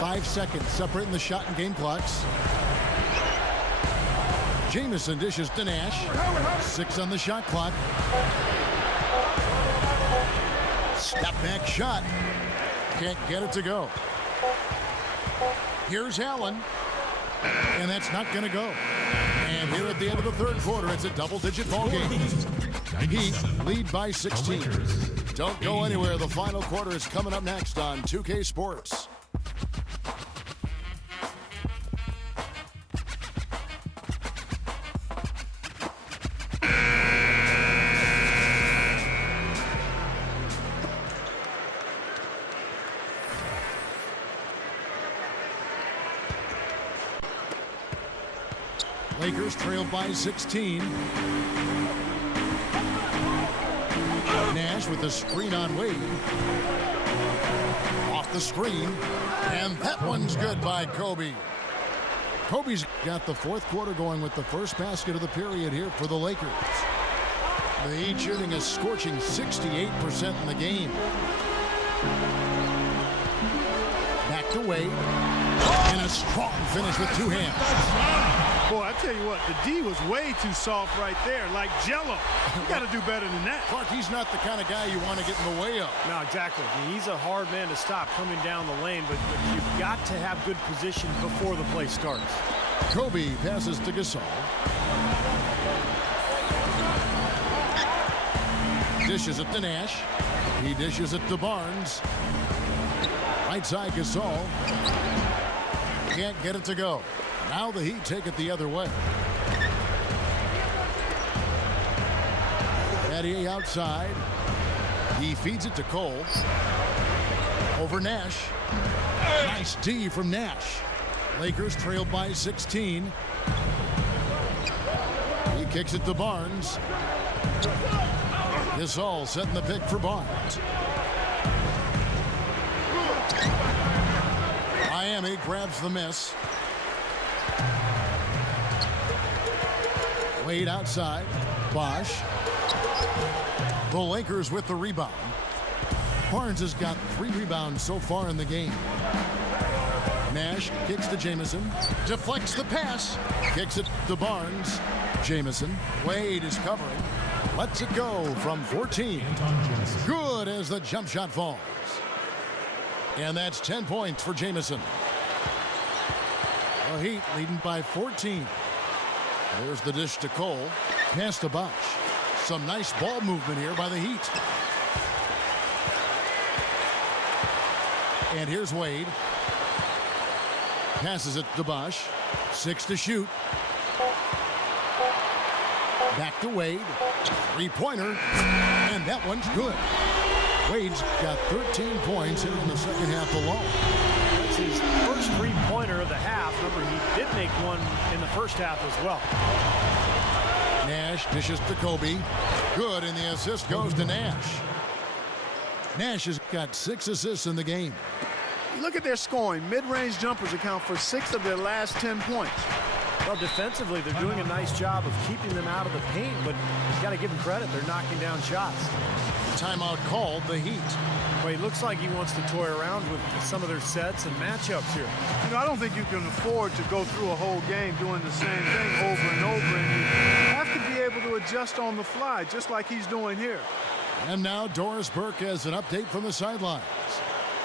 5 seconds separating the shot and game clocks. Jamison dishes to Nash. 6 on the shot clock. Step back shot. Can't get it to go. Here's Allen. And that's not going to go. And here at the end of the third quarter, it's a double-digit ball game. Heat lead by 16. Don't go anywhere. The final quarter is coming up next on 2K Sports. Lakers trailed by 16. Nash with the screen on Wade. Off the screen. And that one's good by Kobe. Kobe's got the fourth quarter going with the first basket of the period here for the Lakers. The Heat shooting a scorching 68% in the game. Back to Wade. And a strong finish with two hands. Boy, I tell you what, the D was way too soft right there, like Jell-O. You got to do better than that. Clark, he's not the kind of guy you want to get in the way of. No, exactly. I mean, he's a hard man to stop coming down the lane, but you've got to have good position before the play starts. Kobe passes to Gasol. Dishes it to Nash. He dishes it to Barnes. Right side Gasol. Can't get it to go. Now the Heat take it the other way. Eddie outside. He feeds it to Cole. Over Nash. Nice D from Nash. Lakers trailed by 16. He kicks it to Barnes. Gasol setting the pick for Barnes. Miami grabs the miss. Wade outside. Bosch. The Lakers with the rebound. Barnes has got 3 rebounds so far in the game. Nash kicks to Jamison. Deflects the pass. Kicks it to Barnes. Jamison. Wade is covering. Lets it go from 14. Good as the jump shot falls. And that's 10 points for Jamison. The Heat leading by 14. There's the dish to Cole. Pass to Bosch. Some nice ball movement here by the Heat. And here's Wade. Passes it to Bosch. 6 to shoot. Back to Wade. 3-pointer. And that one's good. Wade's got 13 points here in the second half alone. That's his first 3-pointer of the half. Remember, he did make one in the first half as well. Nash dishes to Kobe. Good, and the assist goes to Nash. Nash has got 6 assists in the game. Look at their scoring. Mid-range jumpers account for 6 of their last 10 points. Well, defensively, they're doing a nice job of keeping them out of the paint, but you got to give them credit. They're knocking down shots. Timeout called, the Heat. Well, he looks like he wants to toy around with some of their sets and matchups here. You know, I don't think you can afford to go through a whole game doing the same thing over and over. And you have to be able to adjust on the fly, just like he's doing here. And now Doris Burke has an update from the sidelines.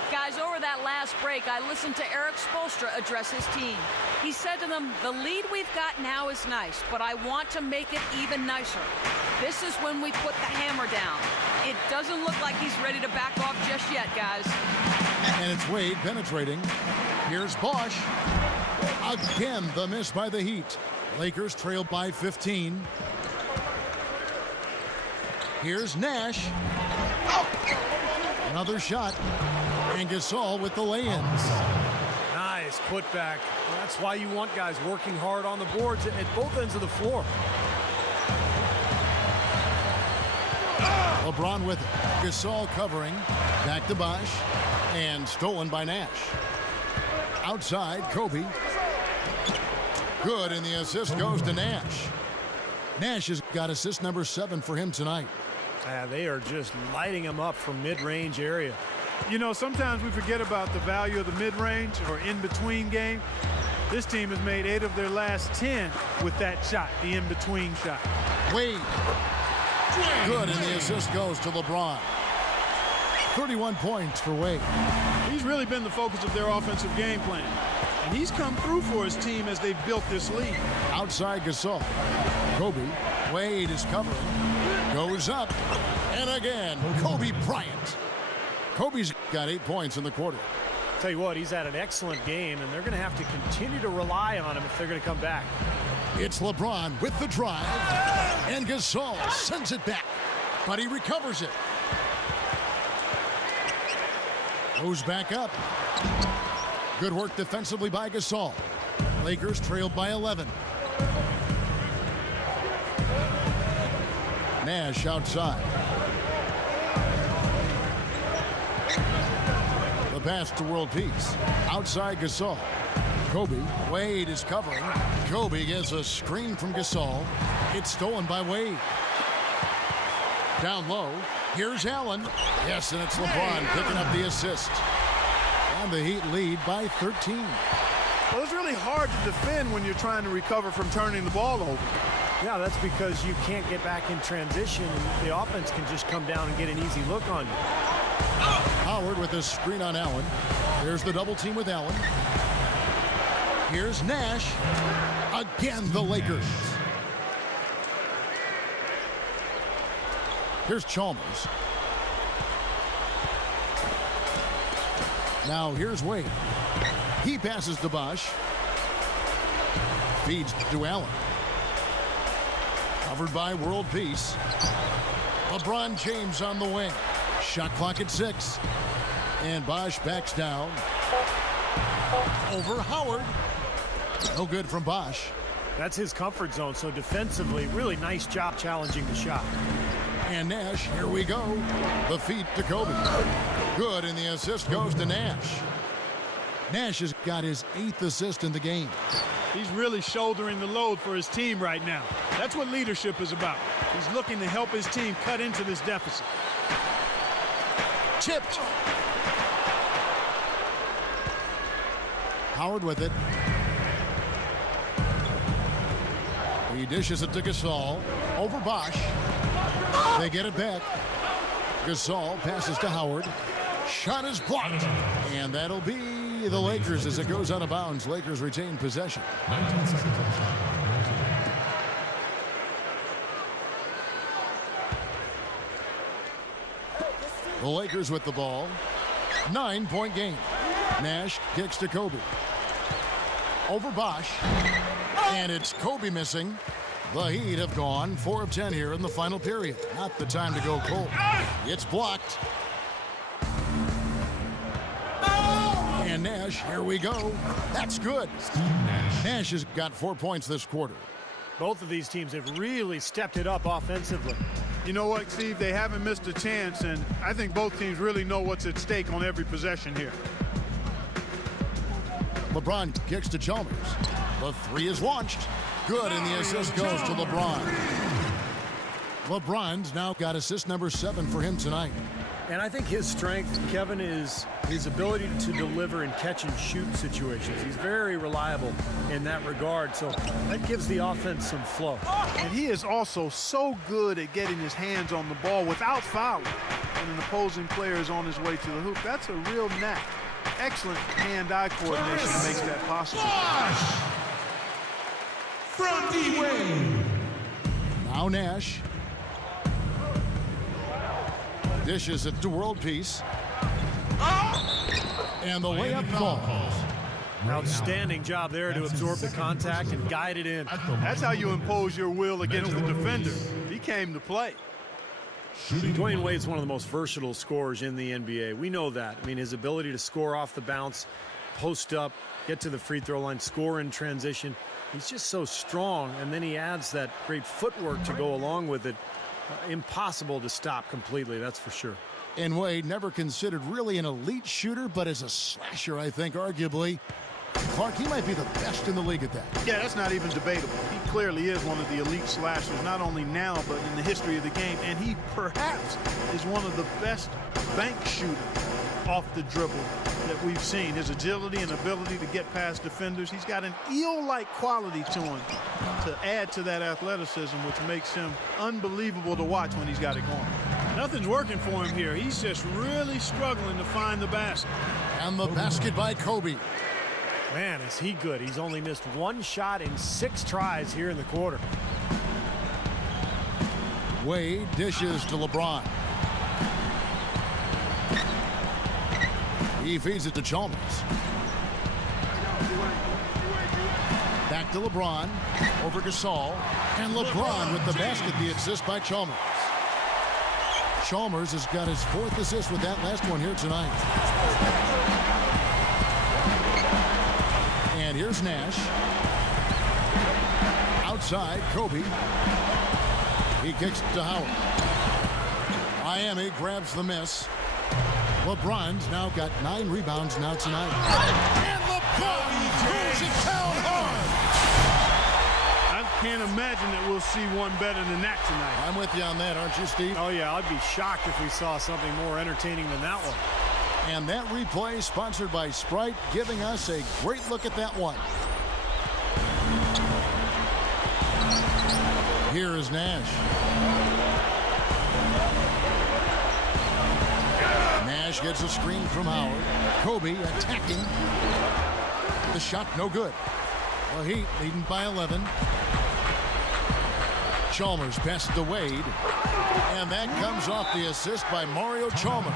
Guys, over that last break, I listened to Erik Spoelstra address his team. He said to them, the lead we've got now is nice, but I want to make it even nicer. This is when we put the hammer down. It doesn't look like he's ready to back off just yet, guys. And it's Wade penetrating. Here's Bosch. Again, the miss by the Heat. Lakers trailed by 15. Here's Nash. Another shot. And Gasol with the lay-ins. Nice putback. That's why you want guys working hard on the boards at both ends of the floor. LeBron with it. Gasol covering. Back to Bosch. And stolen by Nash. Outside, Kobe. Good, and the assist goes to Nash. Nash has got assist number 7 for him tonight. They are just lighting him up from mid-range area. You know, sometimes we forget about the value of the mid-range or in-between game. This team has made 8 of their last 10 with that shot, the in-between shot. Wade. Good, and the assist goes to LeBron. 31 points for Wade. He's really been the focus of their offensive game plan. And he's come through for his team as they've built this lead. Outside Gasol. Kobe. Wade is covering. Goes up. And again, Kobe Bryant. Kobe's got 8 points in the quarter. Tell you what, he's had an excellent game, and they're going to have to continue to rely on him if they're going to come back. It's LeBron with the drive. And Gasol sends it back. But he recovers it. Goes back up. Good work defensively by Gasol. Lakers trailed by 11. Nash outside. The pass to World Peace. Outside Gasol. Kobe. Wade is covering. Kobe gets a screen from Gasol. It's stolen by Wade. Down low. Here's Allen. Yes, and it's LeBron picking up the assist. And the Heat lead by 13. Well, it's really hard to defend when you're trying to recover from turning the ball over. Yeah, that's because you can't get back in transition. The offense can just come down and get an easy look on you. Howard with a screen on Allen. There's the double team with Allen. Here's Nash. Again, the Lakers. Here's Chalmers. Now here's Wade. He passes to Bosh. Feeds to Allen. Covered by World Peace. LeBron James on the wing. Shot clock at 6. And Bosh backs down. Over Howard. No good from Bosh. That's his comfort zone, so defensively, really nice job challenging the shot. And Nash, here we go. The feed to Kobe. Good, and the assist goes to Nash. Nash has got his 8th assist in the game. He's really shouldering the load for his team right now. That's what leadership is about. He's looking to help his team cut into this deficit. Chipped. Howard with it. He dishes it to Gasol. Over Bosh. They get it back. Gasol passes to Howard. Shot is blocked. And that'll be the Lakers as it goes out of bounds. Lakers retain possession. 19 seconds on the shot. The Lakers with the ball. 9-point game. Nash kicks to Kobe. Over Bosh. And it's Kobe missing. The Heat have gone 4 of 10 here in the final period. Not the time to go cold. It's blocked. And Nash, here we go. That's good. Nash has got 4 points this quarter. Both of these teams have really stepped it up offensively. You know what, Steve? They haven't missed a chance, and I think both teams really know what's at stake on every possession here. LeBron kicks to Chalmers. The 3 is launched. Good, and the assist goes to LeBron. LeBron's now got assist number 7 for him tonight. And I think his strength, Kevin, is his ability to deliver in catch and shoot situations. He's very reliable in that regard, so that gives the offense some flow. And he is also so good at getting his hands on the ball without fouling. And an opposing player is on his way to the hoop. That's a real knack. Excellent hand-eye coordination makes that possible. From D-Wade. Now Nash. Dishes it to World Peace. And the layup falls. Outstanding job there to absorb the contact and guide it in. That's how you impose your will against the defender. He came to play. Dwayne Wade's one of the most versatile scorers in the NBA. We know that. I mean, his ability to score off the bounce, post up, get to the free throw line, score in transition. He's just so strong, and then he adds that great footwork to go along with it. Impossible to stop completely, that's for sure. And Wade never considered really an elite shooter, but as a slasher, I think, arguably, Clark, he might be the best in the league at that. Yeah, that's not even debatable. He clearly is one of the elite slashers, not only now, but in the history of the game. And he perhaps is one of the best bank shooters off the dribble that we've seen. His agility and ability to get past defenders. He's got an eel-like quality to him to add to that athleticism, which makes him unbelievable to watch when he's got it going. Nothing's working for him here. He's just really struggling to find the basket. And the basket by Kobe. Man, is he good. He's only missed 1 shot in 6 tries here in the quarter. Wade dishes to LeBron. He feeds it to Chalmers. Back to LeBron. Over Gasol. And LeBron with the basket, the assist by Chalmers. Chalmers has got his 4th assist with that last one here tonight. And here's Nash. Outside, Kobe. He kicks to Howard. Miami grabs the miss. LeBron's now got 9 rebounds now tonight. And LeBron throws it down hard. I can't imagine that we'll see one better than that tonight. I'm with you on that, aren't you, Steve? Oh, yeah, I'd be shocked if we saw something more entertaining than that one. And that replay sponsored by Sprite, giving us a great look at that one. Here is Nash. Nash gets a screen from Howard. Kobe attacking. The shot no good. The Heat leading by 11. Chalmers passes to Wade. And that comes off the assist by Mario Chalmers.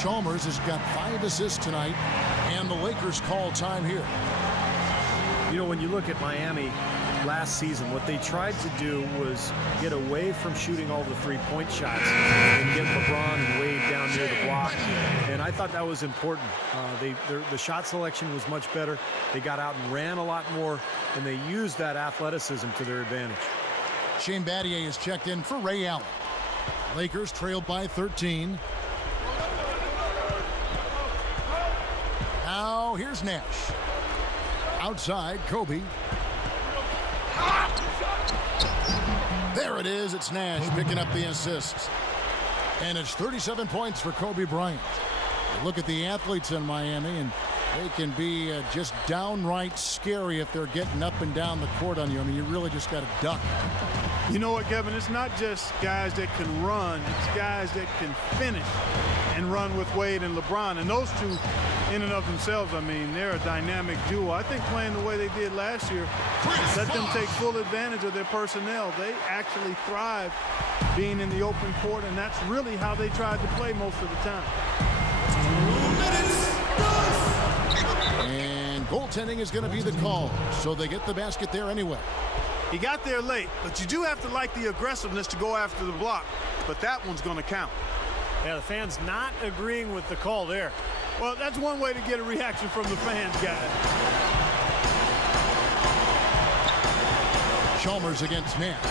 Chalmers has got 5 assists tonight, and the Lakers call time here. You know, when you look at Miami last season, what they tried to do was get away from shooting all the three-point shots and get LeBron and Wade down near the block. And I thought that was important. The shot selection was much better. They got out and ran a lot more, and they used that athleticism to their advantage. Shane Battier is checked in for Ray Allen. Lakers trailed by 13. Now here's Nash. Outside, Kobe. There it is. It's Nash picking up the assists. And it's 37 points for Kobe Bryant. Look at the athletes in Miami, and they can be just downright scary if they're getting up and down the court on you. I mean, you really just got to duck. You know what, Kevin? It's not just guys that can run. It's guys that can finish and run with Wade and LeBron. And those two, in and of themselves, I mean, they're a dynamic duo. I think playing the way they did last year, let them take full advantage of their personnel. They actually thrive being in the open court, and that's really how they tried to play most of the time. 2 minutes. And goaltending is going to be the call, so they get the basket there anyway. He got there late, but you do have to like the aggressiveness to go after the block. But that one's going to count. Yeah, the fans not agreeing with the call there. Well, that's one way to get a reaction from the fans, guys. Chalmers against Nash.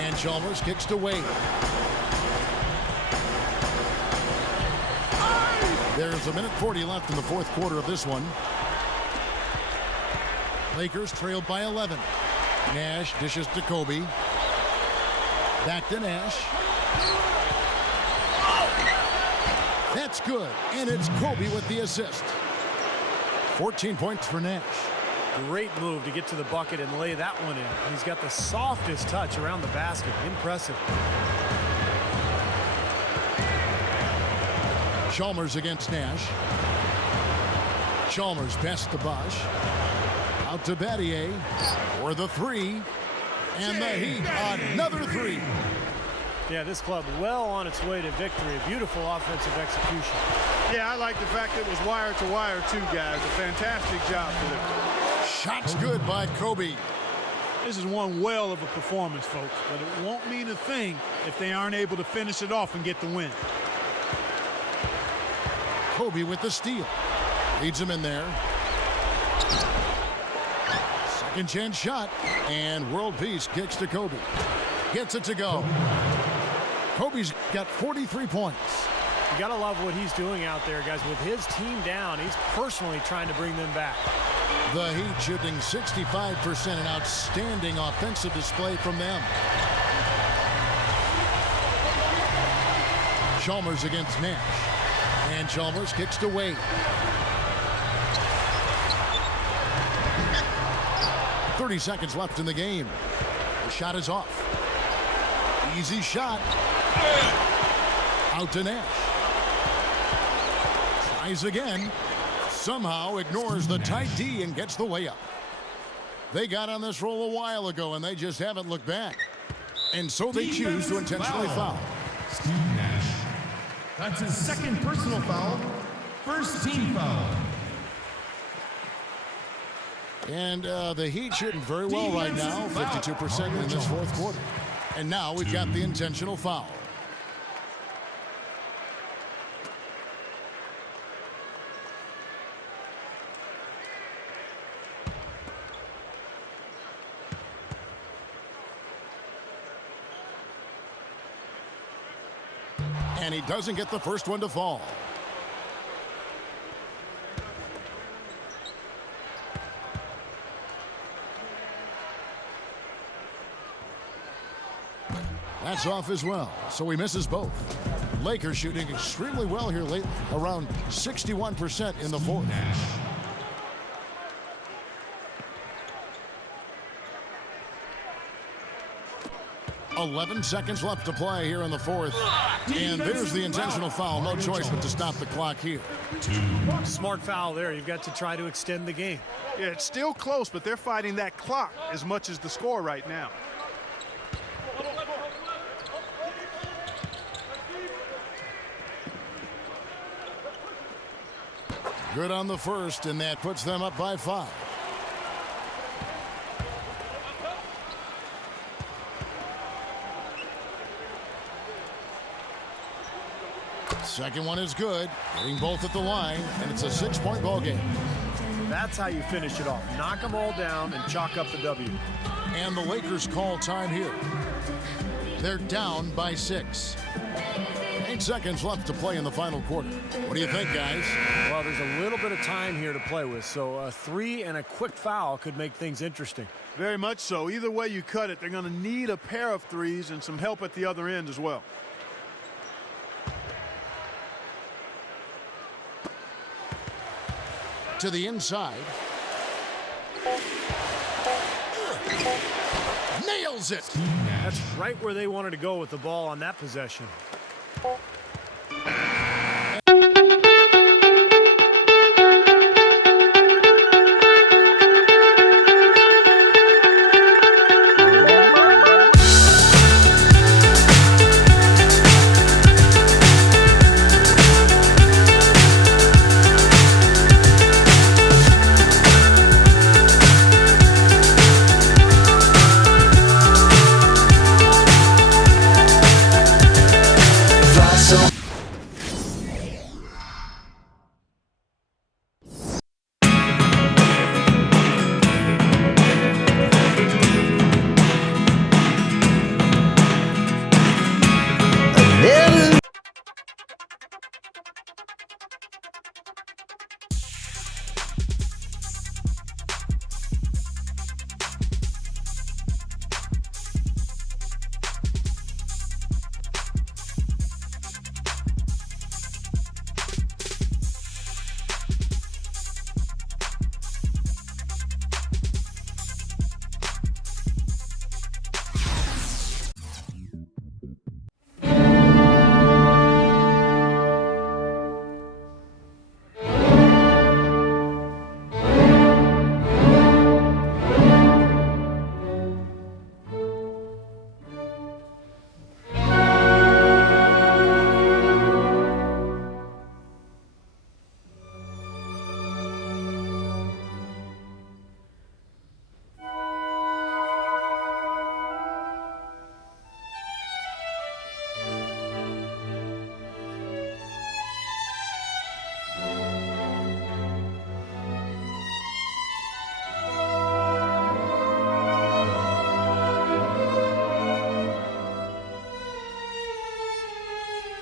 And Chalmers kicks to Wade. There's 1:40 left in the fourth quarter of this one. Lakers trailed by 11. Nash dishes to Kobe. Back to Nash. That's good, and it's Kobe with the assist. 14 points for Nash. Great move to get to the bucket and lay that one in. He's got the softest touch around the basket. Impressive. Chalmers against Nash. Chalmers passes to Bosch. Out to Battier for the 3. And the Heat, another 3. Yeah, this club well on its way to victory. A beautiful offensive execution. Yeah, I like the fact that it was wire to wire too, guys. A fantastic job for them. Shots good by Kobe. This is one well of a performance, folks, but it won't mean a thing if they aren't able to finish it off and get the win. Kobe with the steal. Leads him in there. Second chance shot. And world peace kicks to Kobe. Gets it to go. Kobe's got 43 points. You got to love what he's doing out there, guys. With his team down, he's personally trying to bring them back. The Heat shooting 65%, an outstanding offensive display from them. Chalmers against Nash. And Chalmers kicks to Wade. 30 seconds left in the game. The shot is off. Easy shot. Out to Nash. Tries again. Somehow ignores the tight D and gets the layup. They got on this roll a while ago, and they just haven't looked back. And so they choose to intentionally foul. Steve Nash. That's his second personal foul. First team foul. And the Heat shooting very well right now, 52% in this fourth quarter. And now we've got the intentional foul. And he doesn't get the first one to fall. That's off as well, so he misses both. Lakers shooting extremely well here lately, around 61% in the fourth. 11 seconds left to play here in the fourth. And there's the intentional foul. No choice but to stop the clock here. Smart foul there. You've got to try to extend the game. Yeah, it's still close, but they're fighting that clock as much as the score right now. Good on the first, and that puts them up by 5. Second one is good, hitting both at the line, and it's a 6-point ball game. That's how you finish it off. Knock them all down and chalk up the W. And the Lakers call time here. They're down by 6. 8 seconds left to play in the final quarter. What do you think, guys? Well, there's a little bit of time here to play with, so a 3 and a quick foul could make things interesting. Very much so. Either way you cut it, they're going to need a pair of threes and some help at the other end as well. To the inside. Nails it. That's right where they wanted to go with the ball on that possession. So